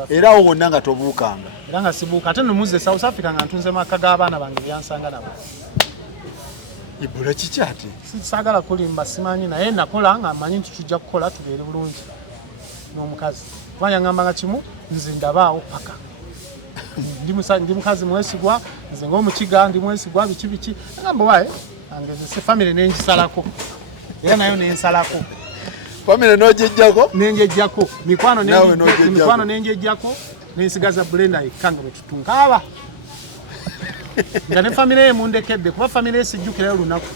era awo wonna nga tobuukanga era nga sibuuka ate nomuzze South Africa nga ntunze maka g'abaana bange byansanga nabo ibula kiki ate saagala kulimba simanyi naye nakola nga mmanyi nti tujja kukola tubeere bulungi n'omukazi kuba yaŋŋambanga kimu nze ndabaawo paka ndi mukazi mwesigwa nze ng'omukiga ndi mwesigwa biki agamba waaye angezese famire nengisalako era nayo nensalako famire nojejjako nenjejjako mikwano nenjejjako nensigaza Brenda yekka nga bwetutunkaaba nga ne famire ye mundekedde kuba famire esijjukirayo olunaku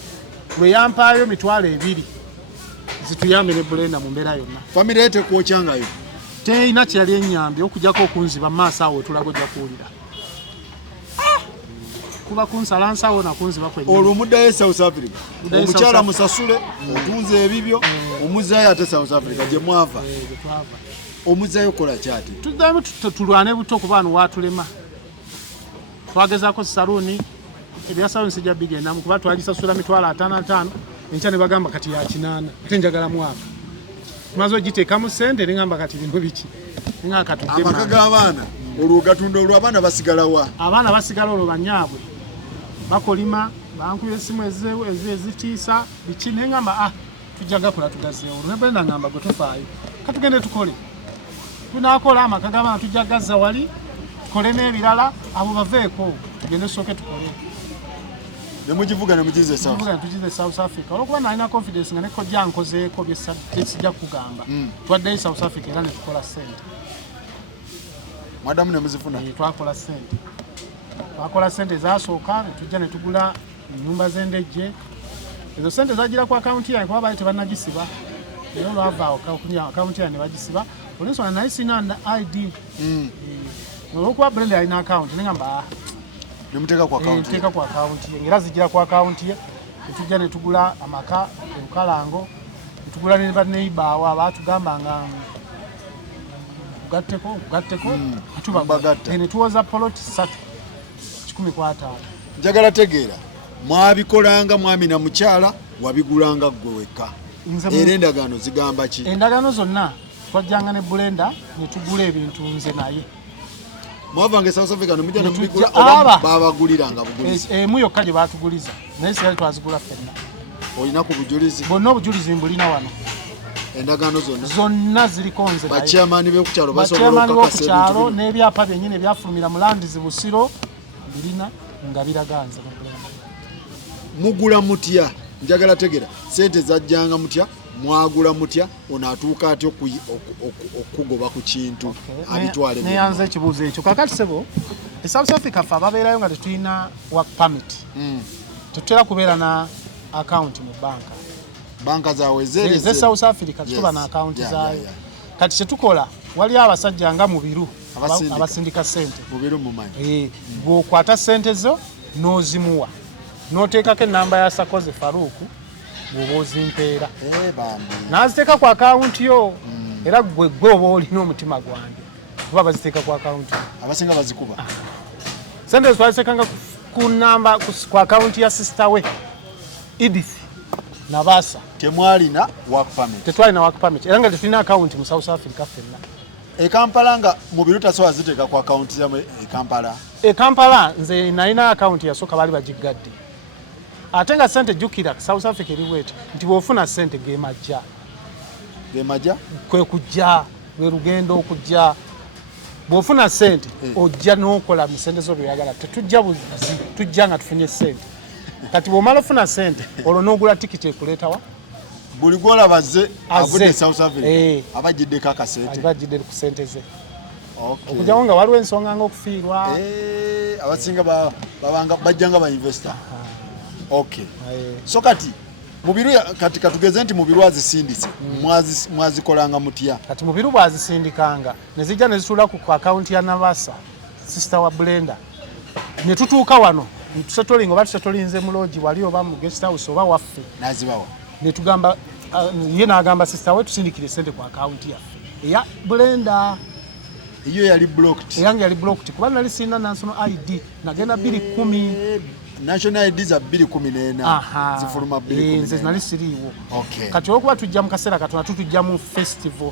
lwe yampaayo $2,000 zituyambe ne Brenda mu mbeera yonna famire ye tekwokyangayo teyina kyeyali ennyambi okujjako okunziba mu maaso awo otulaga ojja kuwulira kuba kunsala nsawo nakunziba kwennyini olwo omuddayo South Africa omukyala musasule otunze ebibyo omuzaayo ate South Africa gye mwava omuzaayo kola kyate tuddamu tulwane buto ku baana watulema twagezaako saluuni ebya saluuni sijja bigendamu kuba twagisasula $55 enkya ne bagamba kati ya 8 ate njagala mwaka tumaze ogiteekamu ssente neŋŋamba kati bintu biki amaka g'abaana olwo gatunda olwo abaana basigalawa abaana basigala olwo banyaabwe bakolima bankuba esimu ezitiisa biki neŋŋamba tujja gakola tugazeewo olwo nebenda ŋŋamba gwe tufaayo katugende tukole tunaakola amaka g'abaana tujja gazza wali tukolemu ebirala abo baveeko tugende tusooke tukole nemugivuga nemugize South Africa olwokuba nalina confidence nga nekojja nkozeeko byesijja kugamba twaddeyo South Africa era netukola ssente mwadamu nemuzifuna twakola ssente ezasooka netujja netugula ennyumba z'endejje ezo ssente zagira ku akawunti yange kuba baali tebannagisiba naye olwavaawo akawunti yange ne bagisiba olwensonga naye sina ID olwokuba Brenda yalina akawunti neŋŋamba nemuteeka ku akawunti ye ngera zigira ku akawunti ye netujja netugula amaka ebukalango netugula nebaneibawo abatugamba nga kugatteko netuwoza poloti 3 njagala tegeera mwabikolanga mwami na mukyala wabigulanga ggwe wekka era endagaano zigamba ki endagaano zonna twajjanga ne Brenda netugula ebintu nze naye mwavanga South Africa nomujja nemubigula oba babaguliranga bugulizi emu yokka gye batuguliza naye sigali twazigula ffenna olina ku bujulizi bonna obujulizi mbulina wano endagaano zonna ziriko nze bakyamaani b'okukyalo basobola okukyalo n'ebyapa byennyini ebyafulumira mu Landizi Busiro birina nga biraganze mugula mutya njagala tegera sente zajjanga mutya mwagula mutya ono atuuka atya okugoba ku kintu abitwale neyanza ekibuuzo ekyo kakati sebo e South Africa fe ababeerayo nga tetulina work permit tetutera kubeera na account mu banka zaabwe ze South Africa tuba na account zaayo kati kyetukola wali abasajja nga mu biru abasindika ssente mu biru mumanyi bw'okwata ssente zo n'ozimuwa n'oteekako ennamba ya Sakoze Faruku bw'oba ozimpeera n'aziteeka ku akawunti yo era gwe oba olina omutima gwange kuba baziteeka ku akawunti abasinga bazikuba ssente twaziteekanga ku namba ku akawunti ya sister we Edith Nabasa temwalina work permit tetwalina work permit era nga tetulina akawunti mu South Africa ffenna Kampala nga mu biru tasobola ziteeka ku akawunti ya Kampala nze nalina akawunti yasooka baali bagiggadde ate nga ssente jjukira South Africa eriweti nti bw'ofuna ssente gemajja kwe kujja lwe lugendo okujja bw'ofuna ssente ojja n'okola mu ssente zo lweyagala tetujja buzi tujja nga tufunye ssente kati bw'omala ofuna ssente olwo n'ogula tikiti ekuleetawa buli gwolaba ze avudde South Africa abagiddeko akasente abagidde ku ssente ze okujjawo nga waliwo ensonga ng'okufiirwa abasinga babanga bajjanga ba investor so kati mubiru kati katugeze nti mubiru azisindise mwazikolanga mutya kati mubiru bwazisindikanga nezijja nezitula ku account ya Nabasa sister wa Blender ne tutuuka wano tusetolinga oba tusetolinze mu lodge wali oba mu guest house oba waffe nazibawa ne tugamba ye n'agamba sister we tusindikire sente ku account yaffe eya Blender iyo yali blocked eyange yali blocked kuba nali sina national ID nagenda 210 national ID za 214 zifuluma 210 nze nali siriiwo kati okuba tujja mu kaseera katona tutujja mu festival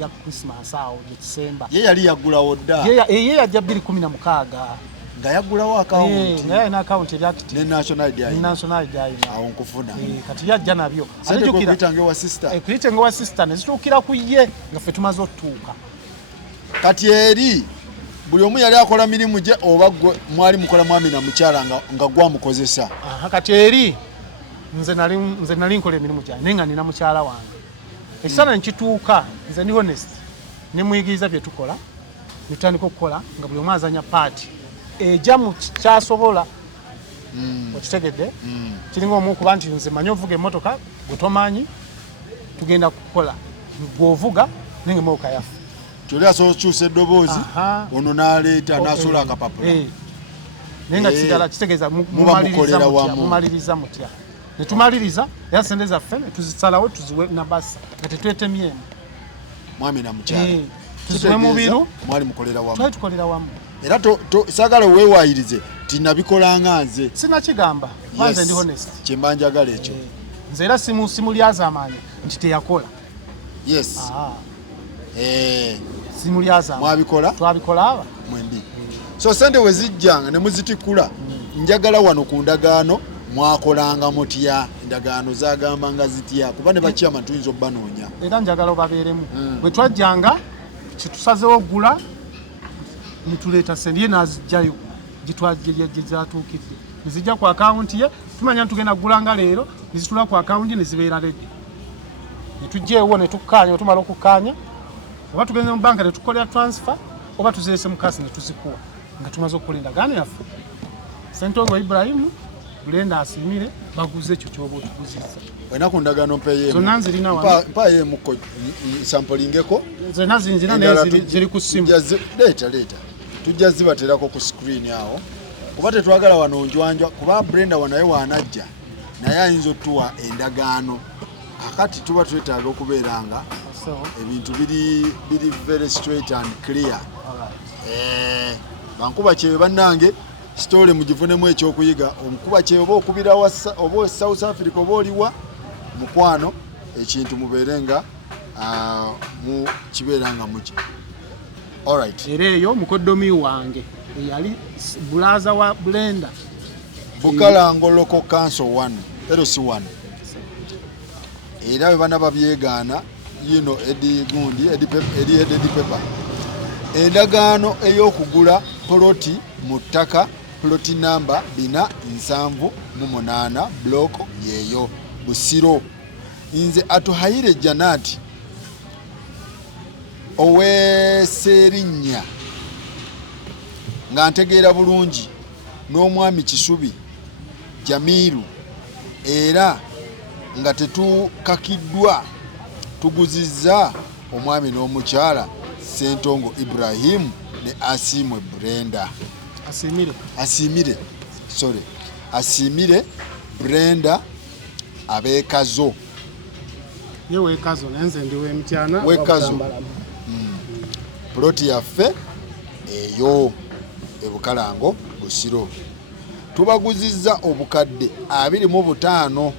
ya Christmas awo December ye yali yagulawo dda ye yajja 216 nga yagulawo account nga yalina account eri active ne national ID ayina awo nkufuna kati yajja nabyo ate kuyitange wa sister kuyitange wa sister ne zituukira ku ye nga ffe tumaze otutuuka kati eri buli omu yali akola mirimu gye oba mwali mukola mwami na mukyala nga gwamukozesa kati eri nze nali nkola emirimu gyange naye nga nina mukyala wange ekisana nkituuka nze ndi honest ne muyigiriza bye tukola netutandika okukola nga buli omu azanya paati ejja mu kyasobola okitegedde kiringa omu okuba nti nze manyi ovuga emmotoka gwe tomanyi tugenda kukola gweovuga nenge emotoka yaffe kyoli asobola okukyusa eddoboozi ono n'aleeta n'asobola akapapula naye nga kisigala kitegeeza mumaliriza mutya ne tumaliriza era sente zaffe tuzisalawo tuziwe Nabasa nga tetwetemyemu mwami na mukyala tuziwe mu biru mwali mukolera wamu twali tukolera wamu era saagala weewaayirize tinabikolanga nze sinakigamba banze ndi honest kyemba njagala ekyo nze era simulyaza amaanyi nti teyakola simulyaza mwabikola twabikola aba mwembi so sente we zijjanga ne muzitikula njagala wano ku ndagaano mwakolanga mutya endagaano zagambanga zitya kuba ne bakyama tuyinza obbanoonya era njagala obabeeremu bwe twajjanga kyetusazewo gula nituleeta sente ye nazijjayo gyezatuukidde nezijja ku akawunti ye tumanya ntugenda kugulanga leero nezitula ku akawunti nezibeera reddi netujjeewo netukkaanya otumala okukkaanya oba tugenze mu banka netukolera transfer oba tuzirese mu kasi netuzikuwa nga tumaze okukola endagaano yaffe Ssentongo Ibrahimu Blender asimire baguze ekyo kyoba otuguzizza wena ku ndagaano mpeyemu zonna nzirina wano mpayemuko samplingeko zonna zinzina naye ziri ku ssimu leeta tujja zibaterako ku screen awo kuba tetwagala wano njwanjwa kuba Blender wanaye waanajja naye ayinza otuwa endagaano kakati tuba twetaaga okubeeranga ebintu biri very straight and clear bankuba kyewe bannange story mugivunemu ekyokuyiga omukuba kyewe oba okubira oba South Africa oba oliwa mukwano ekintu mubeerenga mu kibeeranga muki alright era eyo mukoddomi wange yali bulaza wa Blender Bukalango Local Council 1 LC1 era bana babyegaana Edi Gundi Edi Pepper endagaano ey'okugula poloti mu ttaka poloti namba 478 block yeeyo Busiro nze atuhayire Janati oweeserinnya nga ntegeera bulungi n'omwami Kisubi Jamiru era nga tetukakiddwa tuguzizza omwami n'omukyala Ssentongo Ibrahim ne Asimwe Brenda Asimire Brenda abeekazo weekazo nenze ndi w'emityana weekazo ploti yaffe eyo ebukalango Busiro tubaguzizza obukadde 25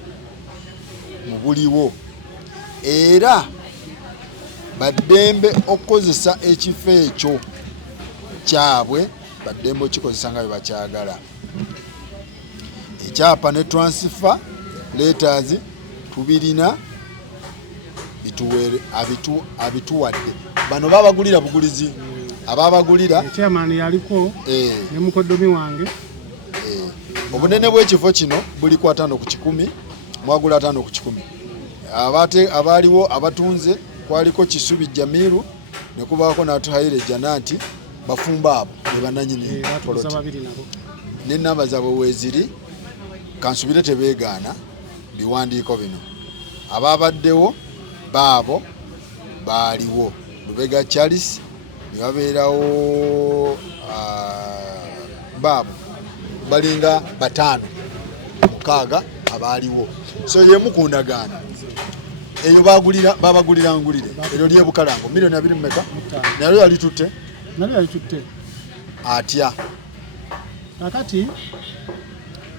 mu buliwo era baddembe okukozesa ekifo ekyo kyabwe baddembe okikozesa nga bwe bakyagala ekyapa ne transfer letters tubirina bituwere abituwadde bano babagulira bugulizi ababagulira chairman yaliko ne mukoddomi wange obunene bw'ekifo kino buli kwa 5 ku 10 mwagula 5 ku 10 abaliwo abatunze kwaliko Kisubi Jamiru ne kubaako n'atuhayire Janati bafumba abo ne bananyini poloti n'ennamba zaabwe weeziri kansubire tebeegaana biwandiiko bino ababaddewo baabo baaliwo Lubega Charles ne babeerawo baabo balinga 5 6 abaaliwo so ye mukundagaana eyo babagulira ngulire eryo lye bukalango milioni 2 mmeka nayo yali tutte atya kakati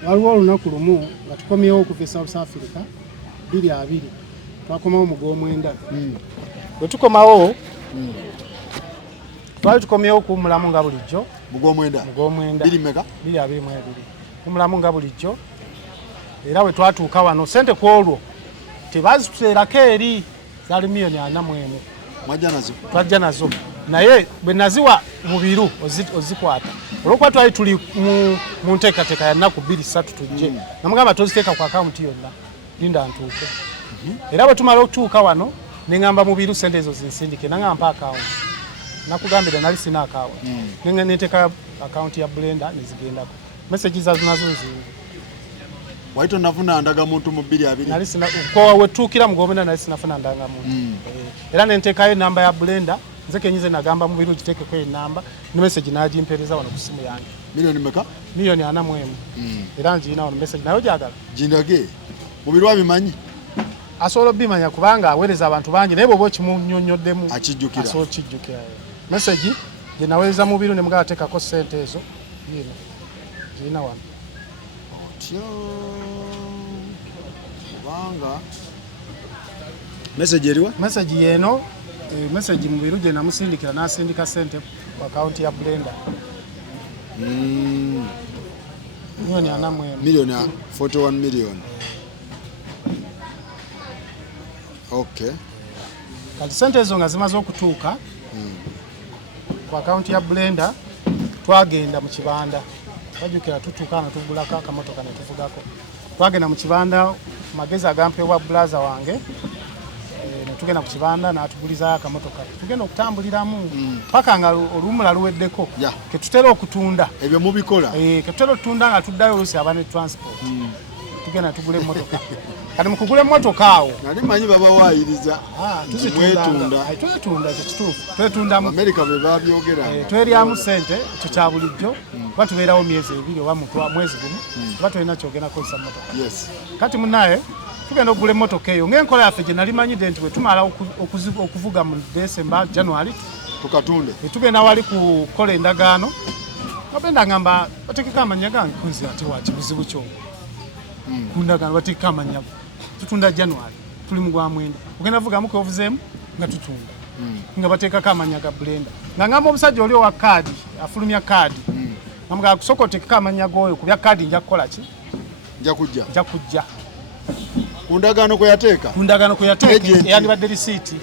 waliwo olunaku lumu nga tukomyewo okuva South Africa 2 twakomawo mu Gwomwenda bwe tukomawo twali tukomyewo kumulamu nga bulijjo mu Gwomwenda 2 mmeka 2 kumulamu nga bulijjo era bwe twatuuka wano sente ku olwo tebazituteerako eri zaali milioni 41 twajja nazo naye bwe naziwa mu biru ozikwata olwokuba twali tuli mu nteekateeka ya nnaku 2-3 tujje namugamba toziteeka ku akawunti yonna linda ntuuke era bwe tumala okutuuka wano neŋŋamba mu biru sente ezo zinsindike naŋŋampa akawunti nakugambira nali sina akawunti neteeka akawunti ya Brenda nezigendako meseji nazo nzingi waito nafuna ndaga muntu mu 2 nali sina ko wetukira mu Gwomwenda nali sinafuna ndaga muntu era nentekayo namba ya Brenda nze kenyize nagamba mu biru kiteke ko enamba ne message najimpereza wano ku simu yange milioni meka milioni 41 era njina wano message nayo jagala jindage mu biru abimanyi asolo bimanya kubanga awereza abantu bangi naye bobo kimunyonyoddemu akijjukira aso kijjukira message je naweza mu biru ne mugateka ko sente ezo yino jina wano kubanga message eriwa message yeno message mu biru je namusindikira nasindika sente ku account ya Brenda milioni 41 milioni 41 million okay kati sente ezo nga zimaze okutuuka ku account ya Brenda twagenda mu kibanda twajukira tutuuka na tugulako akamotoka ne tuvugako twagenda mu kibanda magezi agampewa brother wange tugenda ku kibanda n'atuguliza akamotoka tugenda okutambuliramu paka nga olumula luweddeko ketutera okutunda ebyo mubikola ketutera okutunda nga tuddayo olusi abane transport tugenda tugule emmotoka kati mukugula emmotoka awo nali manyi baba waayiriza twetunda kituufu twetunda mu America be babyogera tweryamu sente ekyo kya bulijjo kuba tubeerawo myezi 2 oba mwezi gumu kuba tulina kyogenda kukozesa mmotoka kati munaye tugenda okugula emmotoka eyo ng'enkola yaffe gye nali manyidde nti bwe tumala okuvuga mu December January tukatunde tugenda wali kukola endagaano Brenda ngamba batekeka amanya gange kunzi ate wakibuzibu kyo kundagaano batekeka amanya tutunda January tuli mu Gwamwenda ogenda vuga muko ovuzeemu nga tutunda nga batekeka amanya ga Brenda nga ngamba omusajja oli owa kaadi afulumya kaadi namuga kusoko tekeka amanya goyo kubya kaadi nja kukola ki nja kujja kundagaano kwe yateeka yandi badde receipt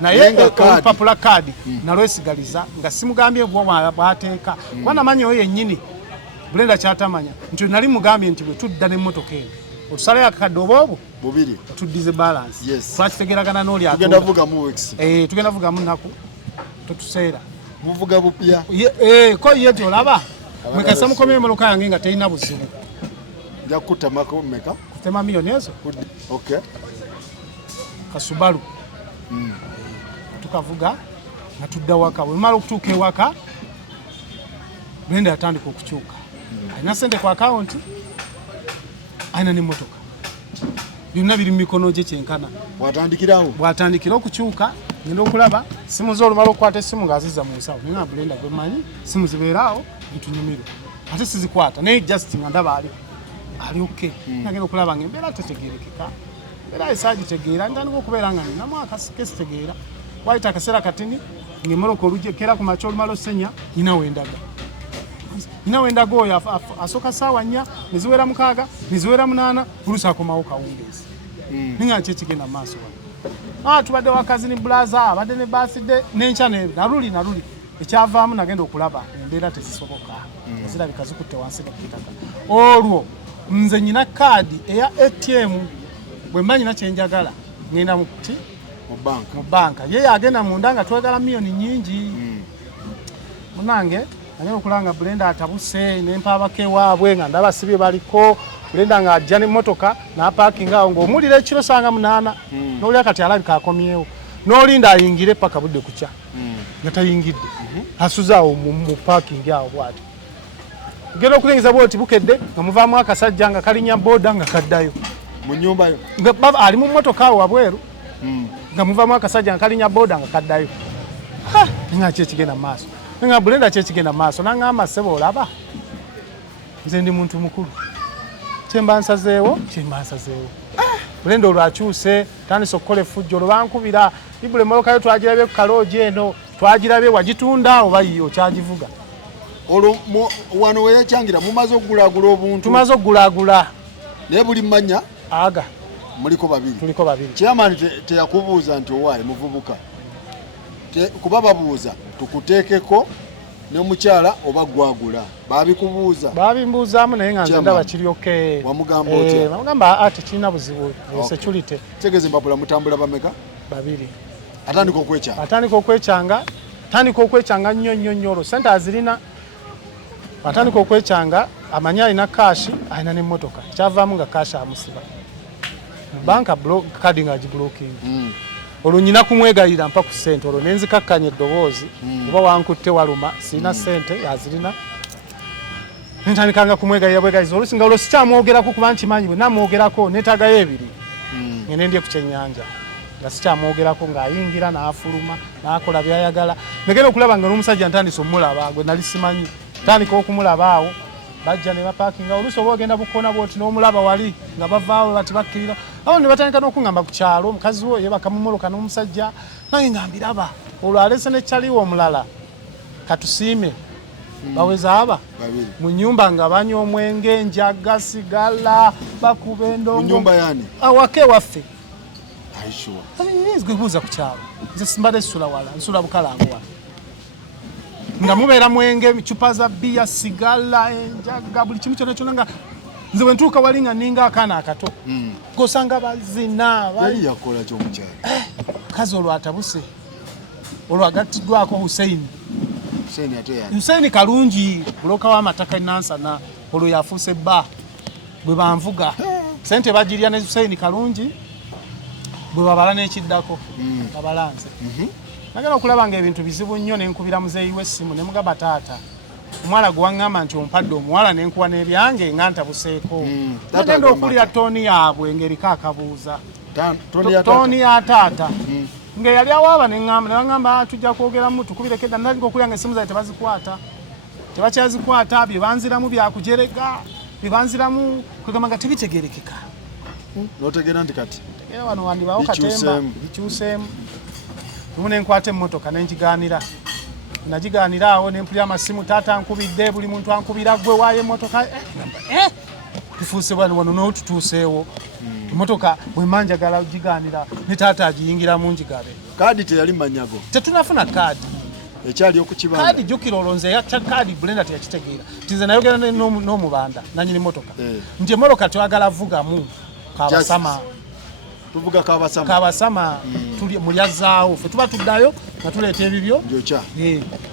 naye olupapula kaadi nalwesigaliza nga simugambye bwateeka wana manyi oyo yennyini Brenda kyatamanya nti nali mugambye nti bwe tudda n'emmotoka eno otusalayo akakadde obwobo bubiri tuddize balance Yes. twakitegeragana n'oli tugenda vuga mu weeks tugenda vuga mu nnaku totuseera muvuga bupya ko ye nti olaba mwekasa mukomye emoloka yange nga terina buzibu nja kukutamako mmeka kutema miliyoni ezo okay kasubalu tukavuga nga tudda waka wemala okutuuka ewaka Brenda yatandika okukyuka alina sente ku akawunti alina n'emmotoka byonna biri mu mikono gye kyenkana bw'atandikira okukyuka ngenda okulaba simu z'olumala okukwata essimu ng'azizza mu nsawo nina Brenda gwe mmanyi simu zibeeraawo ntunyumire ate sizikwata naye just nga ndaba ali oke nagenda okulaba ng'embeera tetegeerekeka era esaagitegeera ntandika okubeera nga ninamu akasitegeera wayita akaseera katini ng'emmoloka olujekera ku makya olumala osenya nina wendaga oyo asooka ssaawa 4 neziwera 6 neziwera 8 oluusi akomawo kawungeezi ninga ki ekigenda mu maaso tubadde wakazi ni bulaza abadde ne baside n'enkya naluli ekyavaamu nagenda okulaba embeera tezisoboka ezirabika zikutte wansi nekitaka olwo nze nyina kaadi eya ATM bwe mba nyina kyenjagala ngenda mu banka ye yagenda munda nga twegala miliyoni nyingi munange nagenda okulanga Brenda atabuse nempaabako ewaabwe nga ndaba sibye baliko Brenda nga ajja n'emmotoka n'apaakinga awo ng'omuwulira ekiro sanga 8 n'olya kati alabika akomyewo n'olinda ayingire paka budde kuca nga tayingidde asuzaawo mu paakingi awo bwati ngenda okulengeza bwoti bukedde nga muvaamu akasajja nga kalinya boda nga kaddayo mu nyumbayo ali mu mmotoka awo wabweru nga muvaamu akasajja nga kalinya boda nga kaddayo nga ki ekigenda mu maaso nga Brenda ki ekigenda mu maaso naŋŋamba ssebo olaba nze ndi muntu mukulu kyemba nsazeewo Brenda olwakyuse tandise okukola effujjo olwankubira ibule molokayo twagirabye ku kalooji eno twagirabye wagitunda oba yiyo kyagivuga olwo wano weyekyangira mumaze okugulaagula obuntu tumaze okugulaagula naye buli mmanya aga tuliko babiri chairman teyakubuuza nti owaayi muvubuka kuba babuuza tukuteekeko n'omukyala oba gwagula babimbuuzaamu naye nga nze ndaba kiri oke wamugamba otya bamugamba ati kirina buzibu security tegeze mpapula mutambula bameka babiri atandika okwekyanga nnyo olwo sente azirina atandika okwekyanga amanyi alina kashi alina n'emmotoka kyavaamu nga kashi amusiba mu banka kadi nga agibulooking olwo nyina kumwegalira mpa ku ssente olwo nenzikakkanya eddoboozi oba wankutte waluma sirina ssente yazirina nentandikanga kumwegalira bwegaliza oluusi nga olwo sikyamwogerako kuba nkimanyi bwe namwogerako neetaagayo ebiri ngende ndye ku kyennyanja nga sikyamwogerako ng'ayingira n'afuluma n'akola byayagala negenda okulaba nga n'omusajja ntandise omulaba gwe nali simanyi tandika okumulaba awo bajja ne bapaakinga oluusi oba ogenda bukoona bwoti n'omulaba wali nga bavaawo bati bakkirira awo ne batandika n'okungamba ku kyalo omukazi we yebaka mumoloka n'omusajja nange nga mbiraba olwo alese nekyaliwo omulala katusiime baweza aba mu nyumba nga banywa omwenge njaga sigala bakuba endongo awake waffe gwebuuza ku kyalo nze simbadde sisula wala nsula bukalango wala nga mubeera mwenge cupa za bia sigala enjaga buli kimu kyona kyona nga nze bwe ntuuka wali nga ninga akaana akato gosanga bazina yali yakola ky'omukyala kazi olwo atabuse olwo agattiddwako Hussein kalungi buloka w'amataka Nansana olwo yafuuse bba bwe banvuga sente bagirya ne Hussein kalungi bwe babala n'ekiddako babalanze nagenda okulaba nga ebintu bizibu nnyo nenkubira muzeeyi w'essimu ne mugamba taata omwala gwe waŋŋamba nti ompadde omuwala nenkuwa n'ebyange nga ntabuseeko nagenda okulira tooni yaabwe ng'eriko akabuuza tooni ya taata ng'eyali awaaba nebaŋŋamba tujja kwogeramu tukubireko edda nalika okulya nga essimu zaye tebakyazikwata bye banziramu byakujerega bye banziramu kwegamba nga tebitegerekeka notegeera nti kati tegeera wano wandibaawo katemba bikyuseemu lumu nenkwata emmotoka nengigaanira nagigaanira awo nempulira amasimu taata nkubidde buli muntu ankubira gwe waayo emmotoka tufuuse wano n'otutuuseewo emmotoka bwemba njagala gigaanira ne taata agiyingiramu njigabe kaadi teyali manyago tetunafuna kaadi ekyali okukibanda kadi jukira olonze ya kadi Brenda tiyakitegeera tinze nayogera n'omubanda nanyini motoka nti emotoka twagala vugamu kabasama tuvuga kabasama tuli mulyazaawo fe tuba tuddayo nga tuleeta ebibyo njocha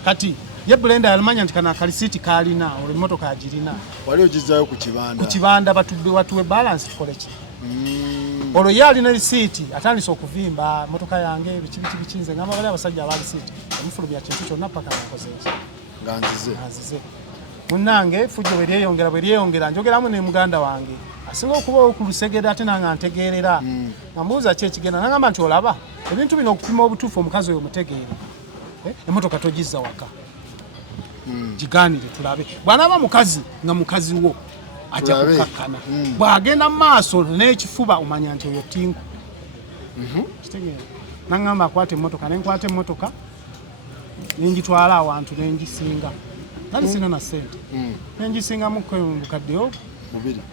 kati ye Brenda yalimanya nti kana kalisiti kalina oli motoka agirina wali ogizayo ku kibanda batuwe balance tukoleki olwo ye alina lisiti atandise okuvimba motoka yange bikinze ngamba bali abasajja abali lisiti omufulumya kintu kyonna paka nakozeeki nganzize munnange fujjo bweryeyongera njogeramu ne muganda wange asinga okuba okulusegera ate nanga ntegeerera nambuuza ki ekigenda nangamba nti olaba ebintu bino okupima obutuufu omukazi oyo mutegeere emotoka togizza waka giganire tulabe bw'anaaba mukazi nga mukazi wo ajja kukakkana bw'agenda mu maaso n'ekifuba omanya nti oyo tinku kitegeera nangamba akwata emmotoka nenkwata emmotoka nengitwala awantu nengisinga nali sina na ssente nengisingamuko mubukaddeyo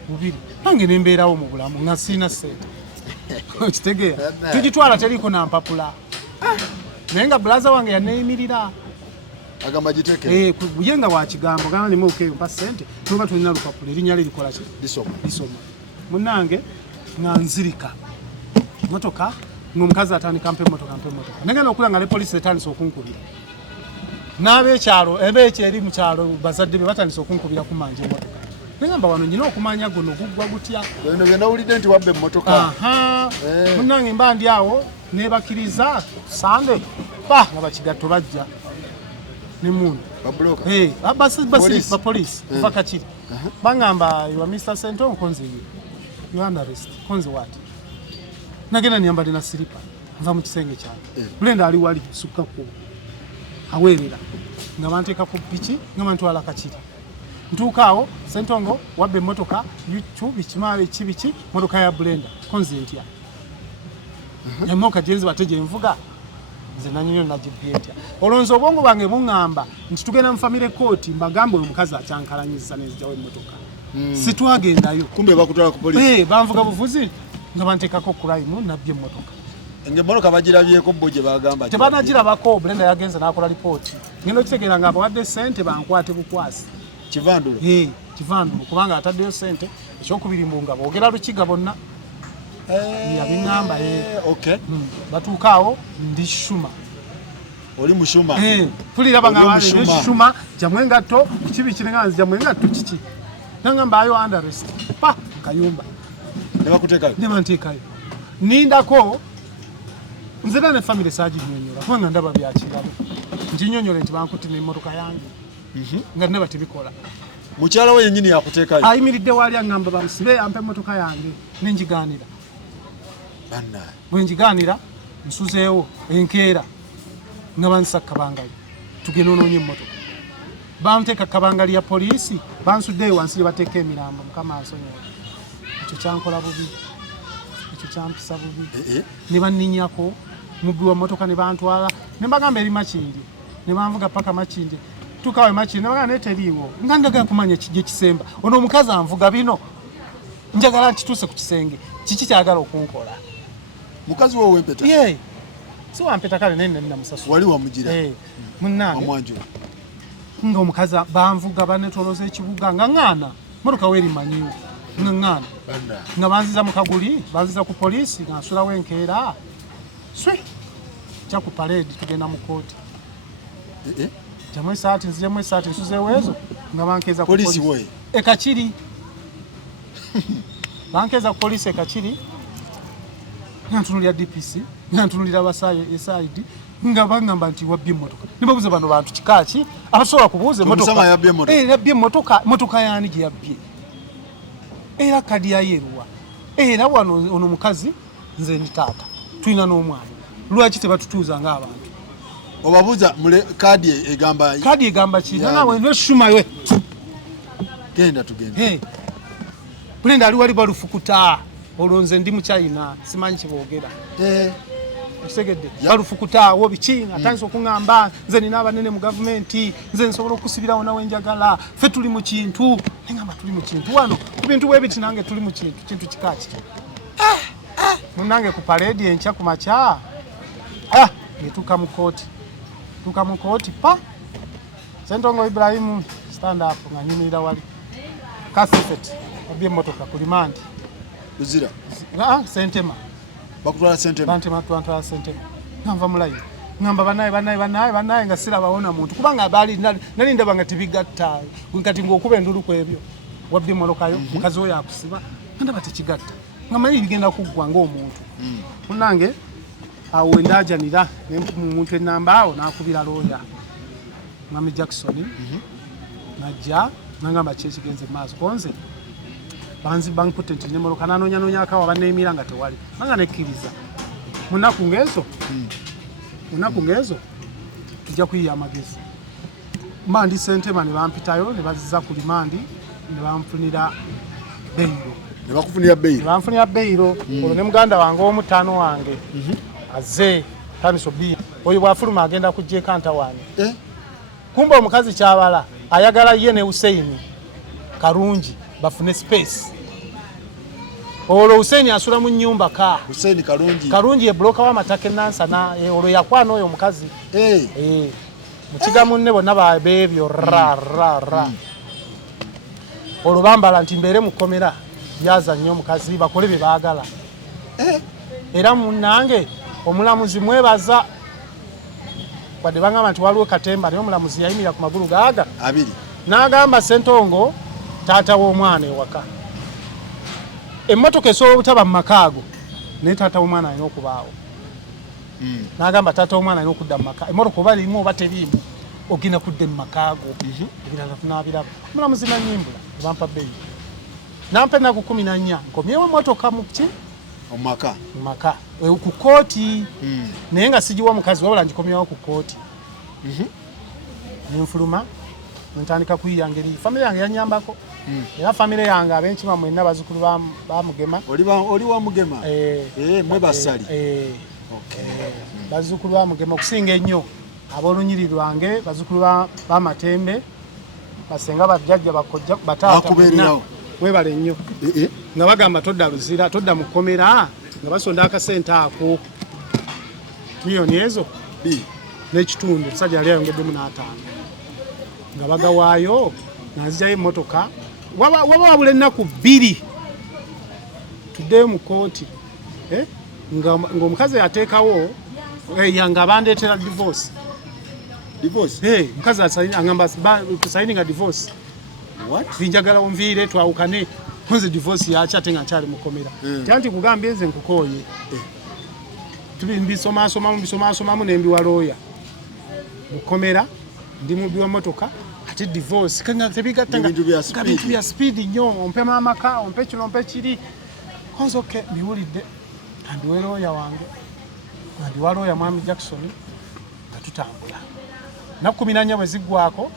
bubiri nange nembeerawo mu bulamu nga sina ssente kitegeera tugitwala teriko nampapula naye nga bulaza wange yaneeyimirira agamba giteke buyenga wa kigambo gamba limu ukeyo mpa ssente tuba tulina lupapula erinnya lye likola ki lisoma munnange nga nzirika motoka ng'omukazi atandika mpe motoka nengenda okula nga ne poliisi etandise okunkubira n'abeekyalo ebeekyo eri mu kyalo bazadde be batandise okunkubira ku manja emotoka nengamba wano nyina okumanya guno guggwa gutya bino bye nawulidde nti wabba emmotoka munnange mba ndi awo nebakiriza sande nga bakigatto bajja nemundu bapoliisi kuva kakiri bangamba you are Mr. Senton konze you under arrest konze what nagenda nyambadde na silipa nva mu kisenge kyange Brenda ali wali sukako aweerera nga banteeka ku piki nga bantwala kakiri ntuukaawo Sentongo wabba emmotoka bikimaale kibiki motoka ya Brenda konze ntya emoka jenzi bateje envuga nze nanyinyo nagibbye ntya olonzo obwongo bwange buŋŋamba nti tugenda mu family court mbagambe omukazi akyankalanyiza nezijjawo emmotoka sitwagendayo kumbe bakutwala ku poliisi banvuga buvuzi nga banteekako crime nabbye emmotoka ng'emmotoka bagirabyeko bo gye bagamba tebanagirabako Brenda yagenze n'akola lipooti ngenda okitegeera nga abawadde ssente bankwate bukwasi kivandulo kubanga ataddeyo ssente ekyokubiri mbunga boogera lukiga bonna yabiŋŋamba batuukaawo ndi shuma oli mushuma tuliraba nga shuma jamwe engatto kibi kirenganzi jamwe engatto kiki nangamba ayo under arrest kayumba nebanteekayo nindako nzira ne family saginyonyola kubanga ndaba byakirabo nginyonyole nti bankutte n'emmotoka yange nga ndaba tebikola mukyala we yennyini yakuteekayo ayimiridde wali aŋŋamba bamusibe ampe emmotoka yange nengigaanira bwenjigaanira nsuzeewo enkeera nga bansisa kabangali tugenda onoonye emmotoka banteeka kabangali ya poliisi bansuddeyo wansi gye bateeka emirambo mukama ansonyiwa ekyo kyankola bubi ekyo kyampisa bubi ne banninyako mubbi wa mmotoka ne bantwala ne mbagamba eri Makindye ne banvuga paka Makindye tukawe Makindye ne bagamba neteriiwo nga ndagala kumanya gye kisemba ono omukazi anvuga bino njagala ntituuse ku kisenge kiki kyagala okunkola mukazi wo wempeta si wampeta kale nene namusasula wali wamugira munnange nga omukazi banvuga banetoloza ekibuga nga ŋŋaana motoka weerimanyiwo nga ŋŋaana nga banziza mu kaguli banziza ku poliisi nga nsulawo enkeera kya ku paleedi tugenda mu kooti jamu esaati nziremu esaati nsuzeewo ezo nga bankeeza ku poliisi ekakiri bankeeza ku poliisi ekakiri nga ntunulira DPC nga ntunulira abasaayi esaidi nga bangamba nti wabbye emmotoka nibabuuza bano bantu kikaaki abasobola kubuuza yabbye emmotoka yaani gye yabbye era kadi yayeeruwa era wano ono mukazi nze ndi taata tulina n'omwana lwaki tebatutuuza ng'abantu obabuuza kadi egamba ki nawe neshumawe genda tugende Brenda ali wali balufukuta olonze ndi mu China simanyi kiboogera osegedde balufukuta wo biki atandise okuŋŋamba nze nina abanene mu gavumenti nze nsobola okusibirawo nawe njagala ffe tuli mu kintu neŋŋamba tuli mu kintu wano ku bintu bwe biti nange tuli mu kintu kikaaki munnange ku paleedi enkya ku makya ngetuuka mu kooti tuka mu kooti pa Sentongo Ibrahim stand up nga nyumirira wali kasifet obye motoka kulimandi uzira Sentema bakutwala Sentema twantwala Sentema nava mulayi ngamba banaye nga sira baona muntu kubanga bali nali ndaba nga tibigatta kati ngokuba endulu kwebyo wabye molokayo mukazi oyo akusiba ndaba tekigatta ngamba bigenda kuggwa ng'omuntu kunange awo ndajanira muntu enamba awo nakubira looya Mwami Jackson najja nangamba kyekigenze maaso konze banzi bankute nti nemoloka nanoonya akawa baneemira nga tewali nanga nekkiriza munaku ngezo tujja kuyiya amagezi mandi Sentema ne bampitayo ne bazizza ku limandi ne bamfunira beyiro olwo ne muganda wange omutano wange azze taniso bi oyo bwafuluma agenda kujja kanta wange kumba omukazi kyabala ayagala ye ne Hussein Karungi bafune space olwo Hussein asula mu nyumba ka Hussein Karungi ye bloka wa matake nansa na olwo yakwana oyo omukazi mukiga munne bonna babebyo ra olwo bambala nti mbere mukomera yaza nnyo omukazi bakole bye baagala era munnange omulamuzi mwebaza wadde bangamba nti waliwo katemba naye omulamuzi yayimira ku magulu gaaga abiri n'agamba Sentongo taata w'omwana ewaka emmotoka esobola obutaba mu maka ago naye taata w'omwana alina okubaawo n'agamba taata w'omwana alina okudda mu maka emmotoka oba limu oba teriimu ogenda kudda mu maka ago ebirala tunaabiraba omulamuzi nanyimbula ebampa bbeeyi nampa ennaku 14 nkomyewo emmotoka mu maka ku kooti naye nga sigiwa mukazi wabula ngikomyewo ku kooti nenfuluma ntandika kuyiya ngeri famire yange yanyambako era famire yange abenkima mwenna bazukulu bamugema oli wa mugema mwe basali bazukulu bamugema okusinga ennyo ab'olunyiri lwange bazukulu bamatembe basenga bajjajja bakojja bataata webale nnyo nga bagamba todda luzira todda mukomera nga basonda akasente ako miliyoni ezo n'ekitundu omusajja yali ayongeddemu n'ataano nga bagawaayo nanzijayo emmotoka waba wabula ennaku 2 tuddeyo mu kooti ng'omukazi yateekawo nga bandeetera divorce mukazi agamba tusayininga divorce vinjagala onviire twawukane nze divorce yaaki ate nga nkyali mukomera tanti kugambye nze nkukooye mbisomaasomamu nembiwa looya mukomera ndi mubbi wa motoka ate divorce kanga tebigattanga bintu bya speed nnyo ompe mamaka ompe kino ompe kiri konzoke biwulidde andiwe looya wange andiwa looya Mwami Jackson nga tutambula naku 14 bwe ziggwako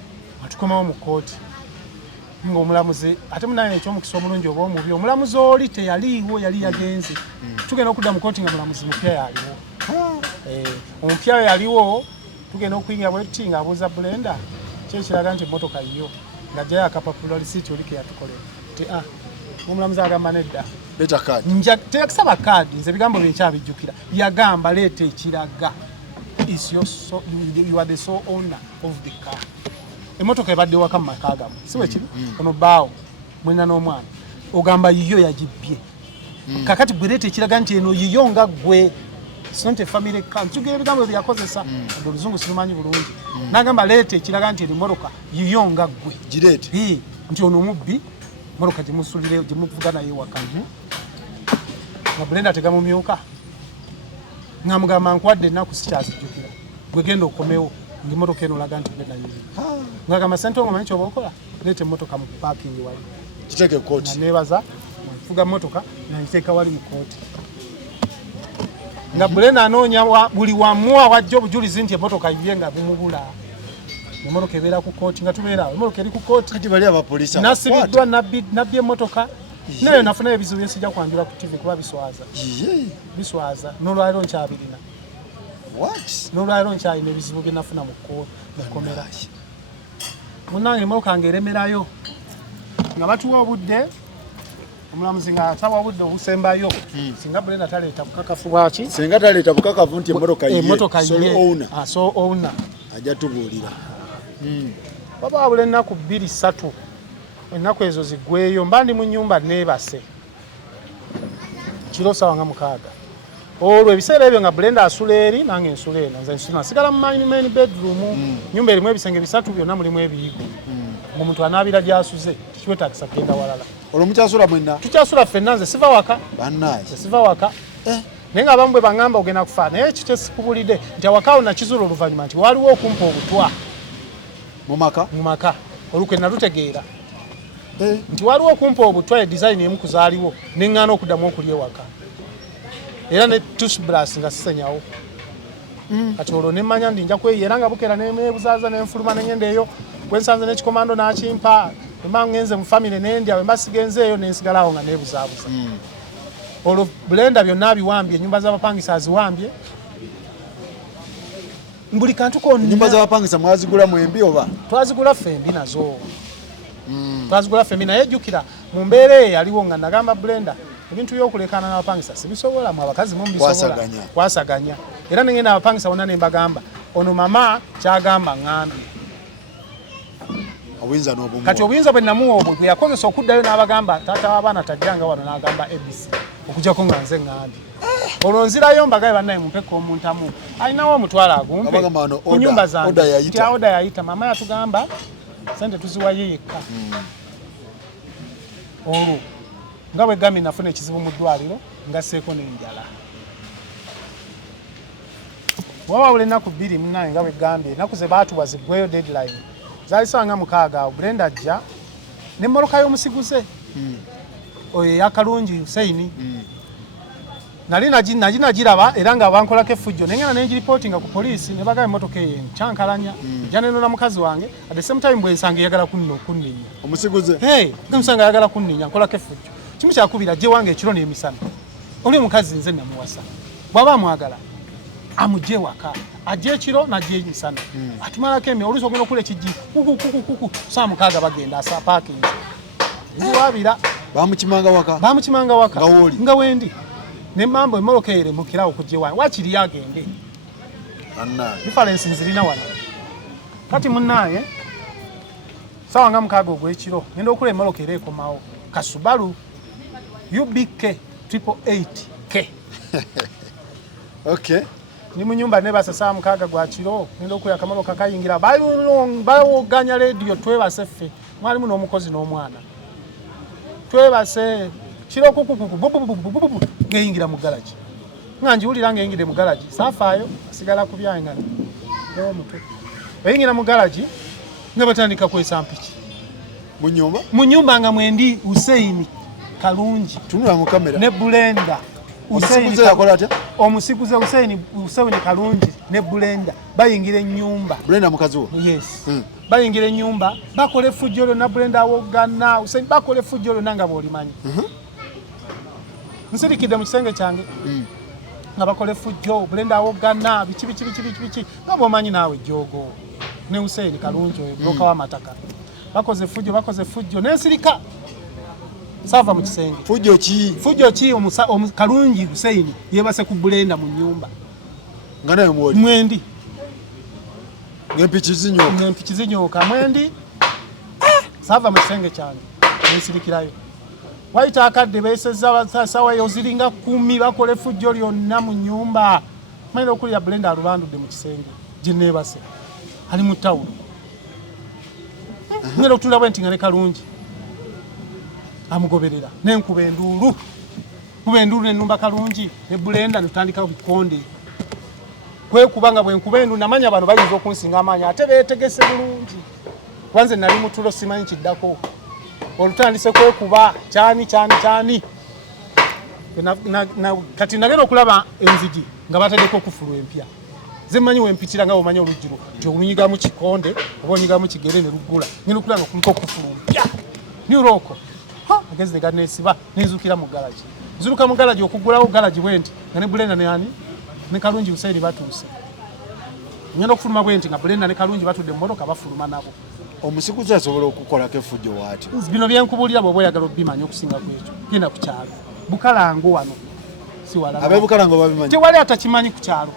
atukomawo mu kooti ng'omulamuzi ate munaye ekyomukisa omulungi oba omubi omulamuzi oli teyaliiwo yali yagenze tugenda okudda mu kooti nga mulamuzi mupya yaliwo omupya yaliwo tugenda okuyingira bwetuti ng'abuuza Brenda kyekiraga nti emmotoka yo ng'ajjayo akapapula lisiiti oli ke yatukolera ti omulamuzi agamba nedda teyakisaba kaadi nze ebigambo byenkyabijjukira yagamba leeta ekiraga you are the sole owner of the car emotoka ebadde waka mu maka gamu siwe kiri ono baawo mwena n'omwana ogamba yiyo yagibbye kakati bwerete ekiraga nti eno yiyo nga ggwe sonte family car tugere ebigambo byakozesa oluzungu sirumanyi bulungi n'agamba leete ekiraga nti eno emotoka yiyo nga ggwe gireete nti ono omubbi emotoka gyemusulire gyemuvuga naye waka nga Brenda tegamumyuka nga mugamba nkuwadde ennaku sikyazijjukira gwe genda okomewo ng'emmotoka eno olaga nti genda yiri ngagamba Sentongo manyi kyoba okola leeta emmotoka mu parking wali kiteeke kooti nga neebaza nfuga mmotoka nagiteeka wali mu kooti nga Brenda anoonya buli wamu awajja obujulizi nti emmotoka yibye nga bumubula emmotoka ebeera ku kooti nga tubeera emmotoka eri ku kooti kati bali abapoliisi nasibiddwa nabbye emmotoka nayo nafunayo ebizibu byensijja kwanjula ku TV kuba biswaza n'olwaliro nkyabirina n'olwaliro nkyalina ebizibu bye nafuna mu komera munnange emmotoka ng'eremerayo nga batuwa obudde omulamuzi nga atawa obudde obusembayo singa Brenda taleeta bukakafu bwaki singa taleeta bukakafu nti emmotoka ye so owner ajja tubuulira. baba wabula ennaku 2-3 ennaku ezo ziggweyo mba ndi mu nnyumba neebase kiro sawa nga 6 olwo ebiseera ebyo nga Brenda asula eri nange ensula eno nze nsula nasigala mu main bedroom nyumba erimu ebisenge 3 byonna mulimu ebiyigo omuntu anaabira gyasuze kiwetagisa kugenda walala. Olwo mukyasula mwenna? Tukyasula ffenna, nze siva waka. Bannaye siva waka. Naye nga abamu bwe baŋŋamba ogenda kufa naye ekyo sikubulidde nti awaka nakizula oluvannyuma nti waliwo okumpa obutwa mu maka olukwe nalutegeera nti waliwo okumpa obutwa edizayini emu kuzaaliwo neŋŋaana okuddamu okulya ewaka era ne toothbrush nga sisenyawo kati olwo nemmanya ndi nja kweyeera nga bukeera nebuzaaza nenfuluma nengenda eyo bwensanze n'ekikomando n'akimpa emba ngenze mu famire nendya bwe mba sigenzeeyo nensigalawo nga nebuzaabuza olwo Brenda byonna biwambye ennyumba z'abapangisa aziwambye buli kantu konna. Ennyumba z'abapangisa mwazigula mwembi oba? Twazigula ffembi nazo twazigula ffembi naye jjukira mu mbeera eyo yaliwo nga nagamba Brenda ebintu by'okulekaana n'abapangisa sibisobola mu abakazi mu bisobola kwasaganya era nengenda abapangisa bonna ne mbagamba ono mama kyagamba ŋŋambye obuyinza n'obumuwa. Kati obuyinza bwe namuwa obwo bwe yakozesa okuddayo n'abagamba taata w'abaana tajjanga wano n'agamba ABC okujjako nga nze ŋŋambye olwo nzirayo mbagaye bannaye mumpeka omuntamu alinawo omutwalo agumpe ku nnyumba zange nti oda yayita mama yatugamba sente tuziwayo yekka olwo nga bwe gambye nafuna ekizibu mu ddwaliro ngasseeko n'enjala wawabula ennaku 2 munnaye nga bwe gambye ennaku ze baatuwa ziggweyo deadline zaali sawa nga 6 awo Brenda ajja n'emmoloka y'omusiguze oyo eyakalungi Hussein nali nagiraba era nga bankolako effujjo nengenda nenjiripootinga ku poliisi ne bagamba emmotoka eyo kyankalanya ejja nenona mukazi wange at the same time bwensanga eyagala kunninya omusiguze musanga ayagala kunninya nkolako effujjo kimu kyakubira gye wange ekiro n'emisana oli omukazi nze namuwasa bw'aba amwagala amugye waka ajja ekiro najja emisana atumalako oluusi ogenda okula ekijji kuku saa 6 bagenda asa paakingi nziwabira bamukimanga waka nga wendi nemmamba emmoloka eremukirawo okujja ewange wakiri agende difference nzirina wano kati munnaaye sawa nga 6 ogw'ekiro ngenda okula emmoloka era ekomawo Kasubaru UBK 888K okay ni mu nyumba nebasa saa 6 gwa kiro ngenda okuya akamaloka kayingira bawoganya radio twebase ffe mwalimu n'omukozi n'omwana twebase kiro kuku ngeyingira mu garage nganjiwulira ngeyingire mu garage safaayo sigala ku byange ngano n'omutwe eyingira mu garage nga batandika kwesa mpiki mu nyumba nga mwendi Hussein Kalungi tunula mu kamera ne Brenda Hussein yakola atya omusiguze Hussein Kalungi ne Brenda bayingira ennyumba Brenda mukazi wo yes bayingira ennyumba bakola effujjo na Brenda awogana Hussein bakola effujjo nanga bolimanyi nsirikidde mu kisenge kyange nga bakola effujjo Brenda awogana biki nga bomanyi naawe jogo ne Hussein Kalungi oyo bloka w'amataka bakoze effujjo n'ensirika sava mu kisenge fujjo ki Kalungi Hussein yebase ku Brenda mu nyumba nga nayo mwoli mwendi ngempiki zinyoka mwendi sava mu kisenge kyange n'ensirikirayo waita akadde beesezza sawa yoziringa 10 bakola effujjo lyonna mu nyumba mayina okulya Brenda alubandudde mu kisenge gye neebase ali mu tawulo ngenda okutunda bwe nti nga ne Kalungi amugoberera nenkuba enduulu nenumba Kalungi ne Brenda netutandika bikonde kwekubanga bwenkuba enduulu namanya bano bayinza okunsinga amaanyi ate beetegese bulungi wanze nali mutulo simanyi kiddako olutandise kwekuba kyani kati nagenda okulaba enzigi nga batadeko okufulu empya zemanyi wempitira nga omanyi olujjiro nti olunyigamu kikonde oba onyigamu kigere ne luggula ngenda okulaba nga kuliko okufulu empya niuroko ageze ganesiba nenzukira mu galaji nzuruka mu galaji okugulawo galaji bwenti nga ne Brenda ne Kalungi Hussein batuuse ngenda okufuluma bwenti nga Brenda ne Kalungi batudde mu motoka bafuluma nabo omusikuze asobola okukolako effujjo waati bino byenkubulira bw'oba oyagala obimanya okusinga kwekyo genda ku kyalo bukalango wano si wala abebukalango babimanyi tewali atakimanyi ku kyalo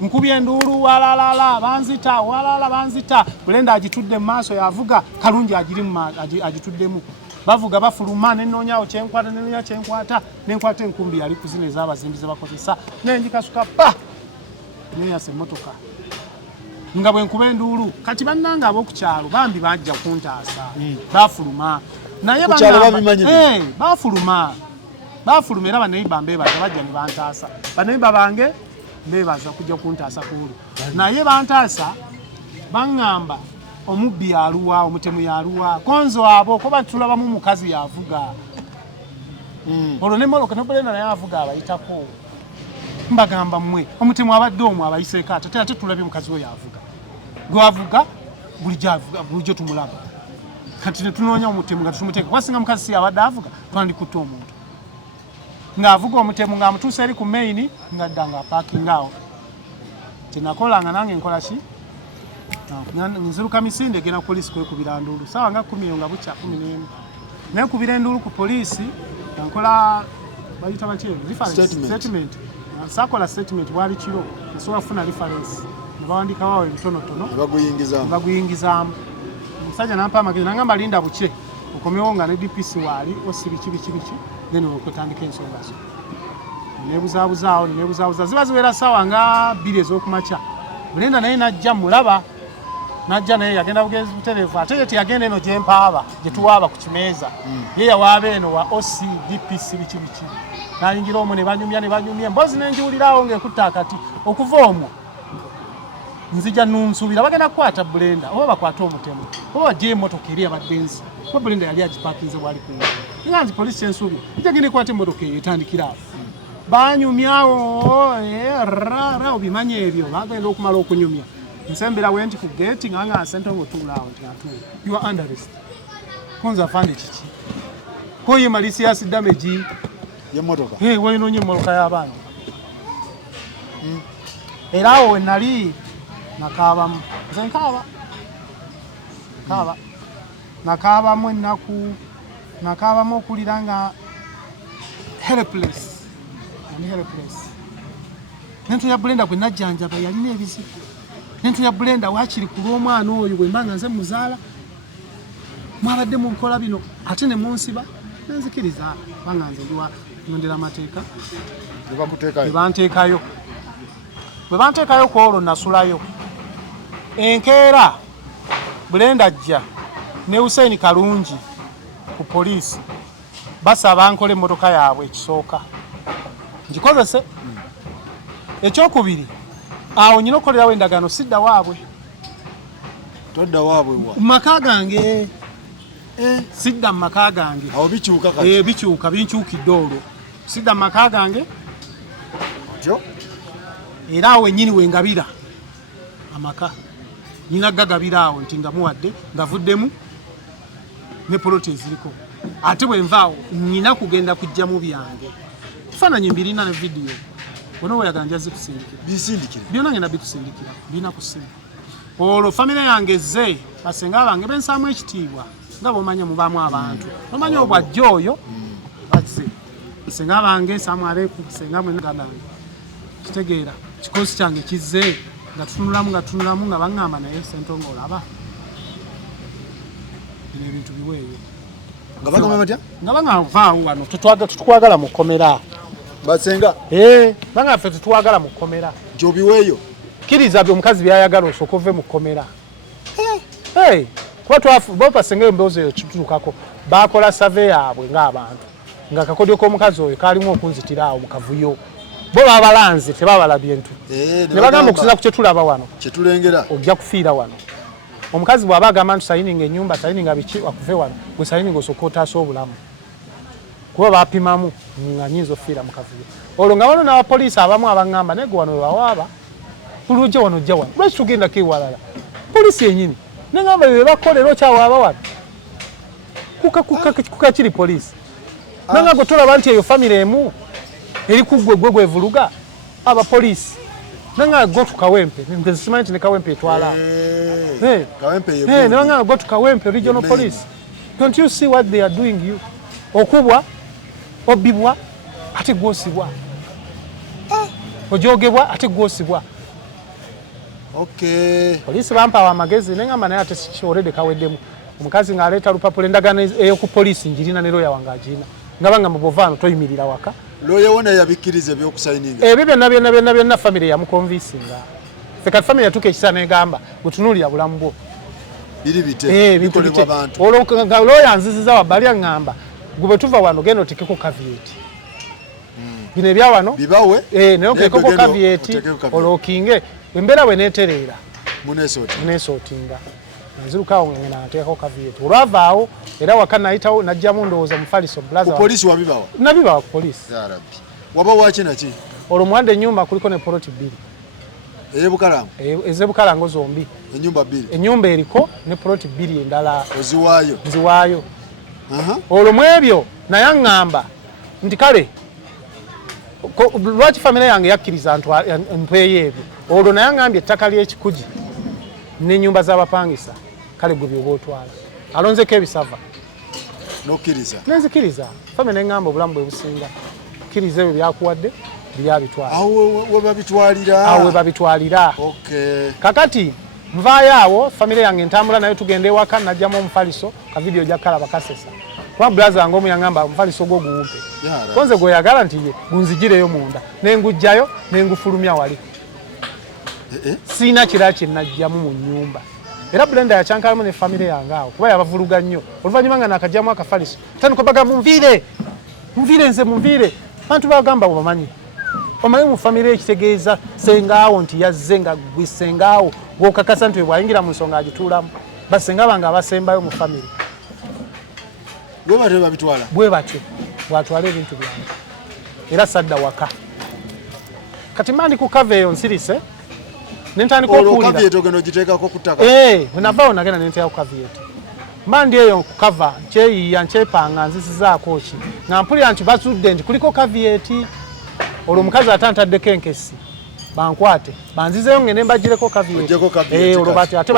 nkubye enduulu walala banzita Bulenda agitudde mu maaso yavuga kalungi agituddemu bavuga bafuluma nennoonyaawo kyenkwata nenkwata enkumbi yali kuzina ez'abazimbi ze bakozesa nenjikasuka pa neyasa emmotoka nga bwe nkuba enduulu kati bannanga ab'okukyalo bambi bajja kuntaasa bafuluma naye bafuluma era baneiba mbeebaza bajja ne bantaasa baneiba bange mbeebaza kujja kuntaasa kuulu naye bantaasa baŋŋamba omubbi yaluwa omutemu yaluwa konzo abo kuba tulabamu mukazi yavuga olwo nemoloka Bulenda naye avuga abayitako mbagamba mmwe omutemu abadde omwo abayiseeko ate tulabye mukazi we yavuga gwavuga bulijjo tumulaba kati netunoonya omutemu nga tutumuteeka kwasinga mukazi si abadde avuga twandikutta omuntu ng'avuga omutemu ng'amutuusa eri ku maini ngadda nga apaakingawo tenakolanga nange nkola ki nziruka misinde gena ku poliisi kwekubira nduulu saawa nga 10 nga bukya 11 nekubira enduulu ku poliisi nkola bayita batyeru statement sakola statement bwali kiro nasobola kufuna reference nebawandika wawe ebitonotono baguyingizaamu omusajja nampa amagezi nangamba linda buke okomyewo nga ne DPC waali osibiki then okutandika ensonga zo nebuzaabuza ziba ziwera saawa nga 2 ez'okumakya Bulenda naye najja mulaba najja naye yagenda bugezi butereevu ate ye teyagenda eno gyempaaba gyetuwaaba ku kimeeza ye yawaaba eno wa OC DPC biki nayingira omwo ne banyumya mbozi nenjiwulirawo ng'ekutta akati okuva omwo nzija nunsuubira bagenda kukwata Bulenda oba bakwate omutemu oba bajja emmotoka eri abaddenzi kuba Bulenda yali agipaakinze bwali kuwa nga nti poliisi ensuubira ija genda ekwata emmotoka eyo etandikira awo banyumyawo obimanya ebyo bagenda okumala okunyumya nsembera wenti ku gate nga Ssentongo tuulaawo nti atuula you are under arrest konza afande kiki koye malicious damage y'emmotoka wayinoonye emmotoka y'abaana era awo we nali nakaabamu nze nakaabamu ennaku nakaabamu okulira nga helpless nentu ya Bulenda gwe najjanjaba yalina ebizibu nentu ya Bulenda waakiri ku lw'omwana oyo bwe mbanga nze muzaala mwabadde mu nkola bino ate ne munsiba nenzikiriza banga nze ndiwa nondera amateeka bwe banteekayo ku olwo nasulayo enkeera Bulenda ajja ne Hussein Kalungi ku poliisi basaba nkola emmotoka yaabwe ekisooka ngikozese ekyokubiri awo nyina okolerawo endagaano sidda waabwe todda waabwe maka gange sidda mu maka gange awo bikyuka kati bikyuka binkyukidde olwo sidda mu maka gange era awo ennyini wengabira amaka nyina gagabira awo nti nga muwadde ngavuddemu ne poloti eziriko ate bwe nvaawo nyina kugenda kujja mu byange kifaananyi mbirina ne vidiyo wano weyaganja zikusindikira byonna ngenda bitusindikira birina ku ssimu olwo famire yange ezze basenga bange bensaamu ekitiibwa nga bwomanya mubaamu abantu omanya obwajja oyo bazze basenga bange nsaamu aleeku senga mwenaganange kitegeera kikosi kyange kizze nga tutunulamu nga baŋŋamba naye Ssentongo olaba bino ebintu biweeyo nga bagamba batya nga baŋŋavaawo wano tetukwagala mu kkomera basenga banga ffe tetuwagala mu kkomera gyobiweeyo kkiriza omukazi byayagala osooka ove mu kkomera kuba basenga emboozi eyo kitutukako bakola save yaabwe ng'abantu nga akakodyo k'omukazi oyo kalimu okunzitira awo mu kavuyo bo babalanze tebabalabye ntu ne bagamba okusinza ku kyetulaba wano kyetulengera ojja kufiira wano omukazi bw'aba agamba nti sayininga ennyumba sayininga biki akuve wano gwe sayininga osooka otaasa obulamu kuba bapimamu nga nyinza ofiira mu kavuyo olwo nga wano n'abapoliisi abamu abaŋŋamba naye gwe wano webawaaba tulujja wano ojja wano lwaki tugendako ewalala poliisi yennyini neŋŋamba bye bakolera okyawaaba wano kuka kiri poliisi nanga gwe tolaba nti eyo famire emu eri kuggwe gwevuluga abapoliisi nanga go to Kawempe simanyi nti ne Kawempe etwala nanga go to Kawempe regional police don't you see what they are doing you okubwa obibwa ate gwosibwa ojogebwa ate gwosibwa Okay. Poliisi bampawa amagezi nengamba naye ate already kaweddemu. Omukazi ng'aleeta lupapula endagaano ey'oku poliisi njirina ne looya wange agirina. Ngabanga mu bovaano toyimirira waka. Looya wona yabikkiriza eby'okusayininga. Ebyo byonna famire yamukonvinsinga. Ffe kati famire yatuuka ekisa n'egamba butunuulira bulamu bwo. Biri bite bikolebwa abantu. Olwo looya nziziza wabbali aŋŋamba gwe bwe tuva wano genda otekeko caveat. Bino ebya wano bibawe naye otekeko caveat olwokinge embeera bwe neetereera muneesootinga nzirukaawo ngena nateekako caveat olwavaawo era waka nayitawo najjamu ndowooza mufaliso poliisi wabibawa nabibawa ku poliisi waba waki naki olwo muwanda ennyumba kuliko ne poloti bbiri ey'Ebukalango ez'Ebukalango zombi ennyumba eriko ne poloti bbiri endala nziwaayo olwo mu ebyo naye aŋŋamba nti kale lwaki famire yange yakkiriza ntweyo ebyo olwo naye aŋŋambye ettaka ly'ekikugi n'ennyumba z'abapangisa kale gwe byoba otwala alonzeko ebisava nenzikiriza famire neŋŋamba obulamu bwe businga kkiriza ebyo byakuwadde awo we babitwalira kakati nvaayo awo famire yange ntambula nayo tugenda ewaka najjamu omufaliso ka vidiyo jakala bakasesa kwa blaza ngo muyangamba omufaliso gwo guwumpe konze goyagala nti gunzigireyo munda nengujjayo nengufulumya wali sina kirachi najjamu mu nyumba era Brenda yachankalamu ne famire yange awo kuba yabavuluga nnyo oluvannyuma nga nakajjamu akafaliso tani kubaga mumvire nze mumvire bantu bagamba obamanyi omanyi mu famire ekitegeeza sengaawo nti yazze nga gwisengaawo gwokakasa nti bwayingira mu nsonga agituulamu basenga bange abasembayo mu famire bwe batyo bwatwala ebintu byange era sadda waka kati mandi ku kava eyo nsirise nentandika okuwulira bwenavaawo nagenda nenteeka ku kaviyeto mandi eyo ku kava nkyeyiiya nkyepanga nzisizaako ki nga mpulira nti basudde nti kuliko kaviyeti olwo omukazi atantadeko enkesi bankwate banzizeyo ngene mbagireko kaviyeti olwo ate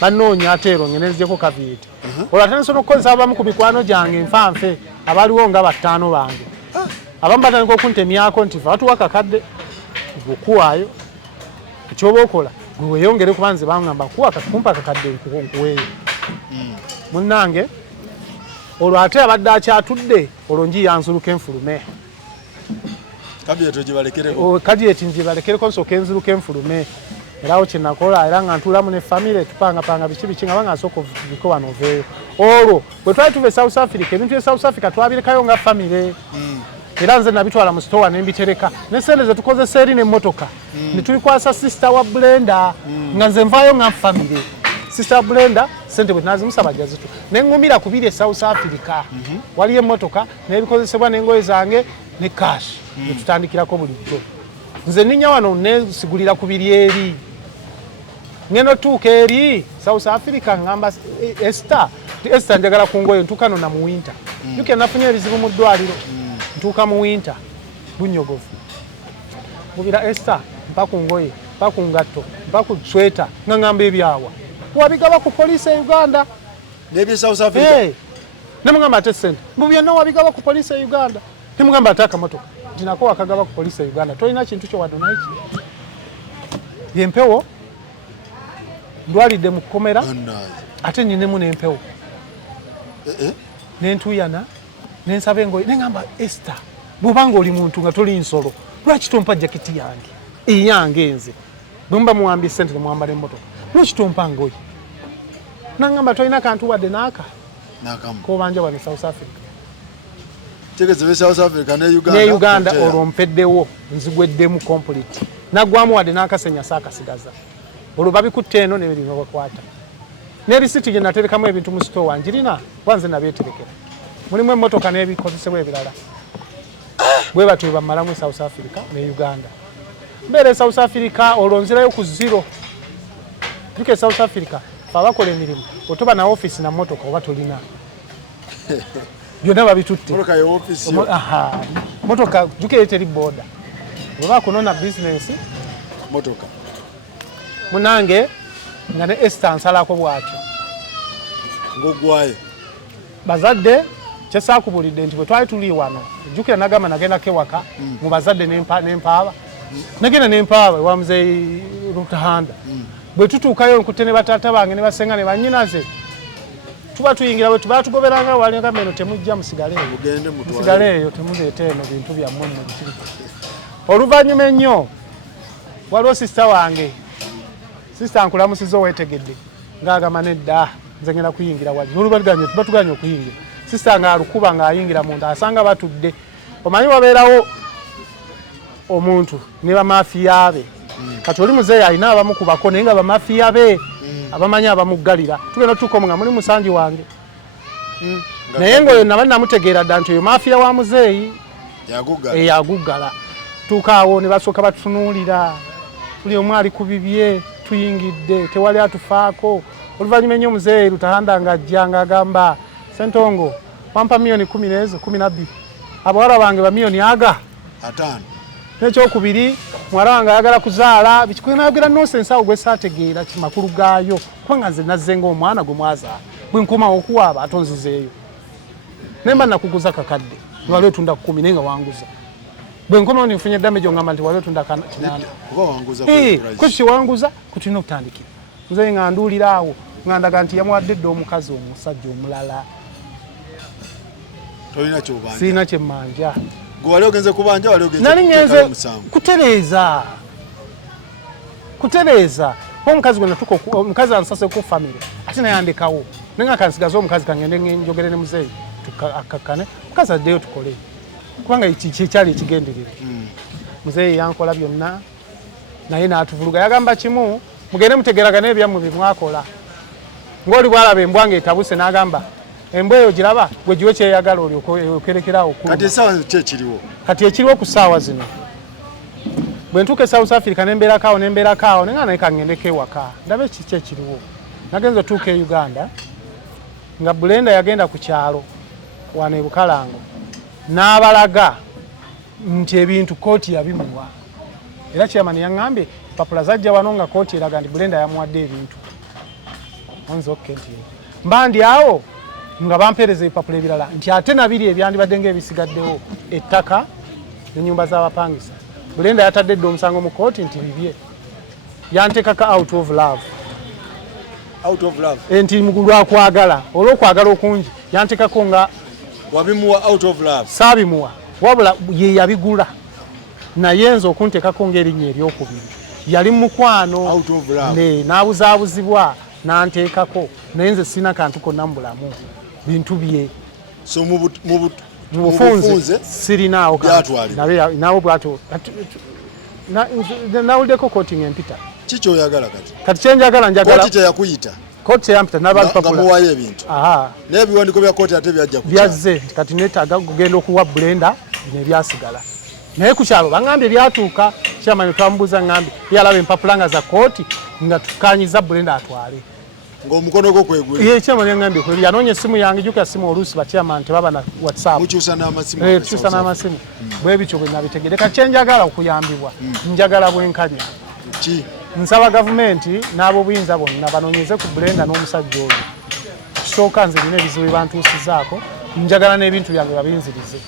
banoonya ate ero ngene nzijeko kaviyeti olwo ate nsobola okukozesa abamu ku mikwano gyange nfanfe abaliwo nga bataano bange abamu batandika okuntemyako nti batuwa kakadde okuwaayo ekyoba okola gwe weeyongere kuba nze baŋŋamba kumpa kakadde nkuweeyo munnange olwo ate abadde akyatudde olwo njiyanzuluka enfulume kadiyeti njibalekereko nsooka enziruka enfulume erawo kyenakola era nga ntuulamu ne famire tupangapanga biki nga banga asooka biko wano oveeyo olwo bwe twali tuva e South Africa ebintu bye South Africa twabirekayo nga famire era nze nabitwala mu sitowa nembitereka nesente zetukozesa eri nemmotoka netulikwasa sister wa Brenda nga nze nvaayo nga famire sister Brenda sente bwe tunazimusaba jazitu neŋŋumira kubiri e South Africa waliyo emmotoka n'ebikozesebwa n'engoye zange ne cash netutandikirako bulijjo nze ninnya wano nesigulira kubiri eri ngeno tuuka eri South Africa ngamba Esther njagala ku ngoye ntuuka no na mu winter yuke nafunye ebizibu mu ddwaliro ntuuka mu winter bunyogovu mubira Esther mpa ku ngoye mpa ku ngatto mpa ku sweta nga ngamba ebyawa wabigaba ku poliisi e Uganda nebye South Africa nemugamba ate sente mubyonna wabigaba ku poliisi e Uganda nemugamba ate akamotoka tinako wakagaba ku poliisi e Uganda tolina kintu kyo wadde naiki yempewo ndwalidde mu kkomera ate nyinemu n'empewo nentuyana nensaba engoye neŋŋamba Esther bw'obanga oli muntu nga toli nsolo lwaki tompa jaketi yange eyange nze bwe muba muwambye sente nemwambala emmotoka lwaki tompa ngoye naŋŋamba tolina kantu wadde naaka kobanja wano South Africa ne Uganda olwo mpeddewo nzigweddemu complete naggwamu wadde n'akasenya saakasigaza olwo babikutte eno nebirina bakwata n'erisiti gye naterekamu ebintu mu sitowa njirina wanze nabyeterekera mulimu emmotoka n'ebikozesebwa ebirala bwe batyo bamalamu South Africa ne Uganda mbeera South Africa olwo nzirayo ku zero juke South Africa fa bakola emirimu otoba na office na mmotoka oba tolina byonna babitutte motoka juke teri boda bweba kunona business motoka munange nga ne Esther nsalako bwatyo ngogwaye bazadde kyesaakubulidde nti bwe twali tuli wano jjukira nagamba nagenda kewaka mu bazadde nempaaba nagenda nempaaba wa muzeeyi Lutahanda bwe tutuukayo nkute ne batata bange ne basenga ne bannyinaze tuba tuyingira bwe tuba tugoberanga wali nga meno temujja musigale mugende mutwale musigale eyo temuleete eno bintu byammwe mu kiri oluvannyuma ennyo waliwo sisita wange sisita nkulamusiza oweetegedde ng'agamba nedda nze ngenda kuyingira wali n'olubaliganye tuba tuganye okuyingira sisita ng'alukuba ng'ayingira munda asanga batudde omanyi wabeerawo omuntu ne bamafiya be kati oli muzeeyi alina abamukubako naye nga bamafiya be abamanyi abamuggalira tugenda tukomo nga muli musanji wange naye ng'oyo naba namutegeera dda nti oyo mafiya wa muzeeyi yaguggala tuukaawo ne basooka batutunuulira buli omu ali ku bibye tuyingidde tewali atufaako oluvannyuma ennyo muzeeyi Lutahanda ng'ajja ng'agamba Ssentongo wampa miliyoni 10 n'ezo 12 abawala bange bamiliyoni aga 5 n'ekyokubiri muwala wange ayagala kuzaala bikikwinayogera nonsense awo gwe saategeera kimakulu gaayo kubanga nze nazze ng'omwana gwe mwazaala bwe nkomawo okuwaaba atonzizeeyo naye mba nakuguza kakadde wali otunda 10 naye nga wanguza bwe nkomawo ninfunye damage ongamba nti wali otunda 8 kwekyo kyewanguza kutulina okutandikira muzeeyi nga nduulira awo nga ndaga nti yamuwadde dda omukazi omusajja omulala sirina kyemmanja wali ogenze kubanja wali ogenze nali ngenze kutereeza omukazi gwe natuko omukazi ansase ku family ate nayandekawo nenga kansigaza omukazi kangende njogere ne muzeeyi tukakane mukazi addeyo tukole kubanga kyali ekigenderere muzeeyi yankola byonna naye n'atuvuluga yagamba kimu mugende mutegeragane ebyammwe bye mwakola ng'oli bwalaba embwa ng'etabuse n'agamba embwa eyo giraba gwe giwe kyeyagala olyokerekerawo kati essaawa kyekiriwo kati ekiriwo ku ssaawa zino bwe ntuuka e South Africa nembeerakaawo naye nga naye kangendeko ewaka ndabe kiki ekiriwo nagenza otuuka e Uganda nga Bulenda yagenda ku kyalo wano e Bukalango n'abalaga nti ebintu kooti yabimuwa era chairman yaŋŋambye papula zajja wano nga kooti eraga nti Bulenda yamuwadde ebintu onze okkenti mba ndi awo nga bampeereza ebipapula ebirala nti ate nabiri ebyandibadde ng'ebisigaddewo ettaka n'ennyumba z'abapangisa Bulenda yatadde dde omusango mu kooti nti bibye yanteekaka out of love nti lwakwagala olw'okwagala okungi yanteekako nga wabimuwa out of love saabimuwa wabula ye yabigula naye nze okunteekako ng'erinnya eryokubiri yali mukwano n'abuzaabuzibwa n'anteekako naye nze sirina kantu konna mu bulamu bintu bye so mu bufunze sirinaawo nawe bwatyo nawuliddeko kooti ng'empita kiki oyagala kati kyenjagala njagala kooti teyakuyita kooti teyampita namuwayo ebintu naye ebiwandiiko bya kooti ate byazze kati neetaaga kugenda okuwa Bulenda nebyasigala naye ku kyalo baŋŋambye byatuuka kyamani twamubuuza ŋŋambye yalaba empapula nga za kooti nga tukanyiza Bulenda atwale ng'omukono gwo kwegwe kyamani yaŋŋambye kweri yanoonya essimu yange jjukira simu oluusi bakyamani tebaba na WhatsApp mukyusa n'amasimu tukyusa n'amasimu bwe bityo bwe nabitegedde kati kyenjagala okuyambibwa njagala bwenkanya nsaba gavumenti n'ab'obuyinza bonna banoonyeze ku Bulenda n'omusajja oyo kisooka nze nina ebizibu bantuusizaako njagala n'ebintu byange babinzirize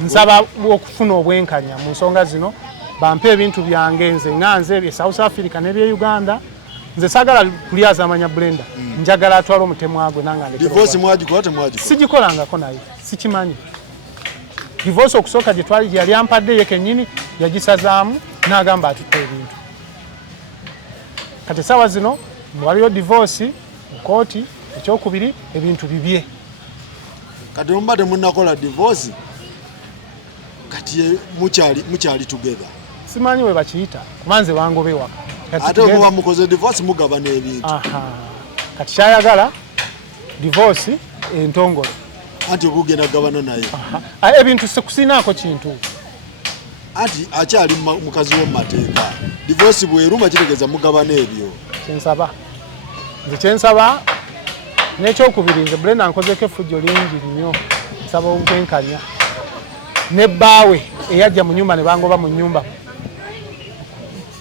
nsaba okufuna obwenkanya mu nsonga zino bampe ebintu byange nze nganze ebye South Africa n'ebye Uganda nze saagala kulyaza amanya Bulenda njagala atwala omutemu gwe nanga divorce mwagikola temwagikola sigikolangako naye sikimanyi divorce okusooka gye twali yali ampadde ye kennyini yagisazaamu n'agamba atutte ebintu kati essaawa zino waliyo divorce mu kooti ekyokubiri ebintu bibye kati muba temunnakola divorce kati mukyali together simanyi we bakiyita kuba nze wangobe waka ate muba mukoze divorce mugaba n'ebintu kati kyayagala divorce entongole anti okugenda gabana naye ebintu sekusinaako kintu anti akyali mukazi w'omumateeka divorce bweruma kitegeeza mugabana ebyo kyensaba n'ekyokubiri nze Bulenda nkozeko effujjo lingi nnyo nsaba obwenkanya ne bbaawe eyajja mu nnyumba ne bangoba mu nnyumba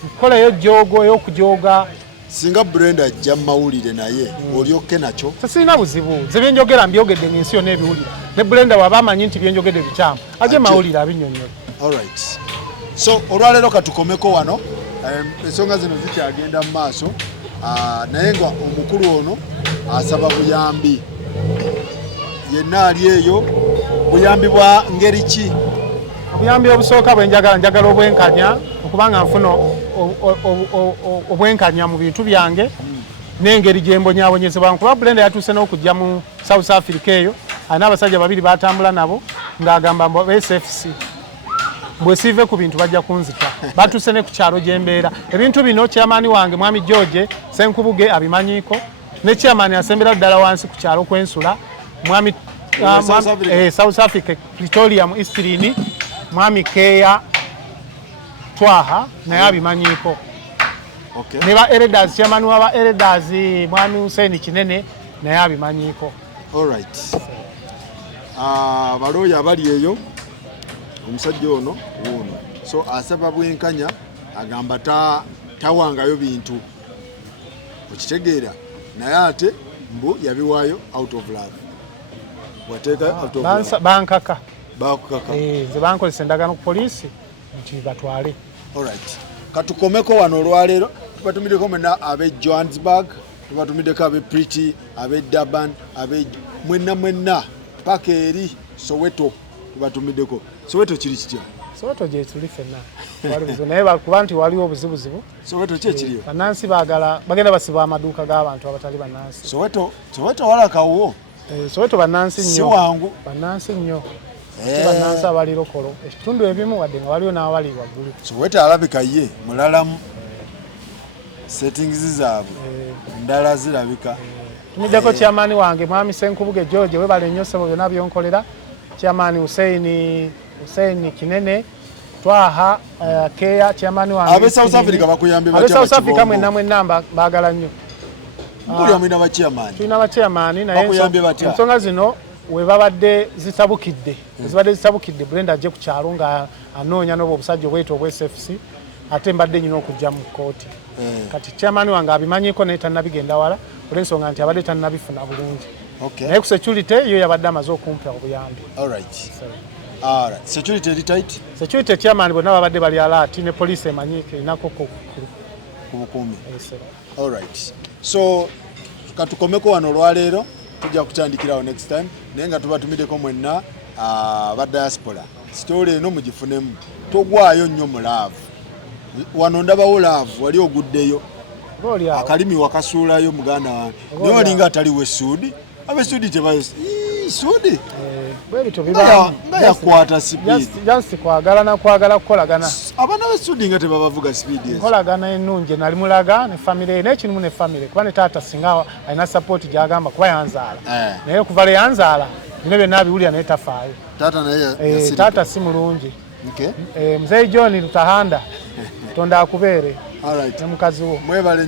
nkolayo joogo ey'okujooga singa Bulenda ajja mawulire naye olyokke nakyo sirina buzibu ze byenjogera mbyogedde ng'ensi yonna ebiwulira ne Bulenda waba amanyi nti byenjogedde bikyamu ajje mawulire abinnyonnyola So olwaleero katukomeko wano ensonga zino zikyagenda mu maaso naye nga omukulu ono asaba buyambi yenna ali eyo. Buyambi bwa ngeri ki? Obuyambi obusooka bwe njagala obwenkanya okubanga nfuna obwenkanya mu bintu byange n'engeri gye mbonyaabonyezebwa. Kuba Brenda yatuuse n'okujja mu South Africa eyo alina abasajja babiri batambula nabo ng'agamba mbu SFC bwe siive ku bintu bajja kunzita. Batuuse ne ku kyalo gye mbeera. Ebintu bino chairman wange mwami George Senkubuge abimanyiiko ne chairman asembera ddala wansi ku kyalo kw'ensula mwami South Africa Pretoria mu Eastrini mwami Keya Twaha naye abimanyiiko. Okay. Ne ba elders chairman wa elders mwami Hussein Kinene naye abimanyiiko. All right. Balooya abali eyo omusajja ono wuuno. So asaba bwenkanya agamba tawangayo bintu okitegeera naye ate mbu yabiwaayo out of love. Wateeka out of love. Bankaka. Bakukaka. Ze bankolesa endagaano ku poliisi nti batwale. All right. Katukomeko wano olwaleero tubatumiddeko mwenna ab'e Johannesburg, tubatumiddeko ab'e Pretty, ab'e Durban, ab'e mwenna paka eri Soweto tubatumiddeko. Soweto kiri kitya? Soweto gye tuli ffenna. Wali buzibu naye bakuba nti waliwo obuzibuzibu. Soweto ki ekiriyo? Bannansi bagenda basiba amaduuka g'abantu abatali bannansi. Soweto walakawo. Soweto bannansi nnyo. Si wangu. Bannansi nnyo. Bannansi abali lokolo. Ekitundu ebimu wadde nga waliwo n'awali waggulu. Soweto alabika ye mulalamu. Settings zaabwe ndala zirabika. Tumiddeko chairman wange mwami Senkubuge George webale nnyo ssebo byonna byonkolera. Chairman Hussein Kinene Twaha Keya chairman wange. Abe South Africa bakuyambe bacha. Abe South Africa mwenna baagala nnyo. Mbuli mwina ba chairman. Tulina ba chairman naye ensonga zino we babadde zitabukidde. Zibadde zitabukidde Brenda ajje ku kyalo nga anoonya n'obwo obusajja obweta obwa SFC ate mbadde nyina okujja mu kooti. Kati chairman wange abimanyiiko naye tannabigenda wala olw'ensonga nti abadde tannabifuna bulungi. Okay. Naye ku security yo yabadde amaze okumpa obuyambi. All right. Security eri tight? Security chairman bonna babadde bali alert ne police emanyiike inako ku bukuumi. All right. So katukomeko wano olwaleero tujja kutandikirawo next time naye nga tubatumiddeko mwenna ba diaspora. Story eno mugifunemu. Togwayo nnyo mu love. Wano ndabawo love wali oguddeyo. Akalimi wakasuulayo muganda wange. Naye olinga ataliwo essuudi. Abessuudi tebayo. Ssuudi. Bwe bito bibamu. Nga yakwata speed. Just kwagala kukolagana. Abaana b'essuudi nga tebabavuga speed ezo. Kolagana ennungi nali mulaga ne family n'ekirimu ne family kuba ne taata singa alina support gy'agamba kuba yanzaala. Naye kuva le yanzaala bino byonna abiwulira naye tafaayo. Taata naye taata si mulungi. Okay. Mzee John Lutahanda tonda akubeere. All right. Ne mukazi wo. Mwebale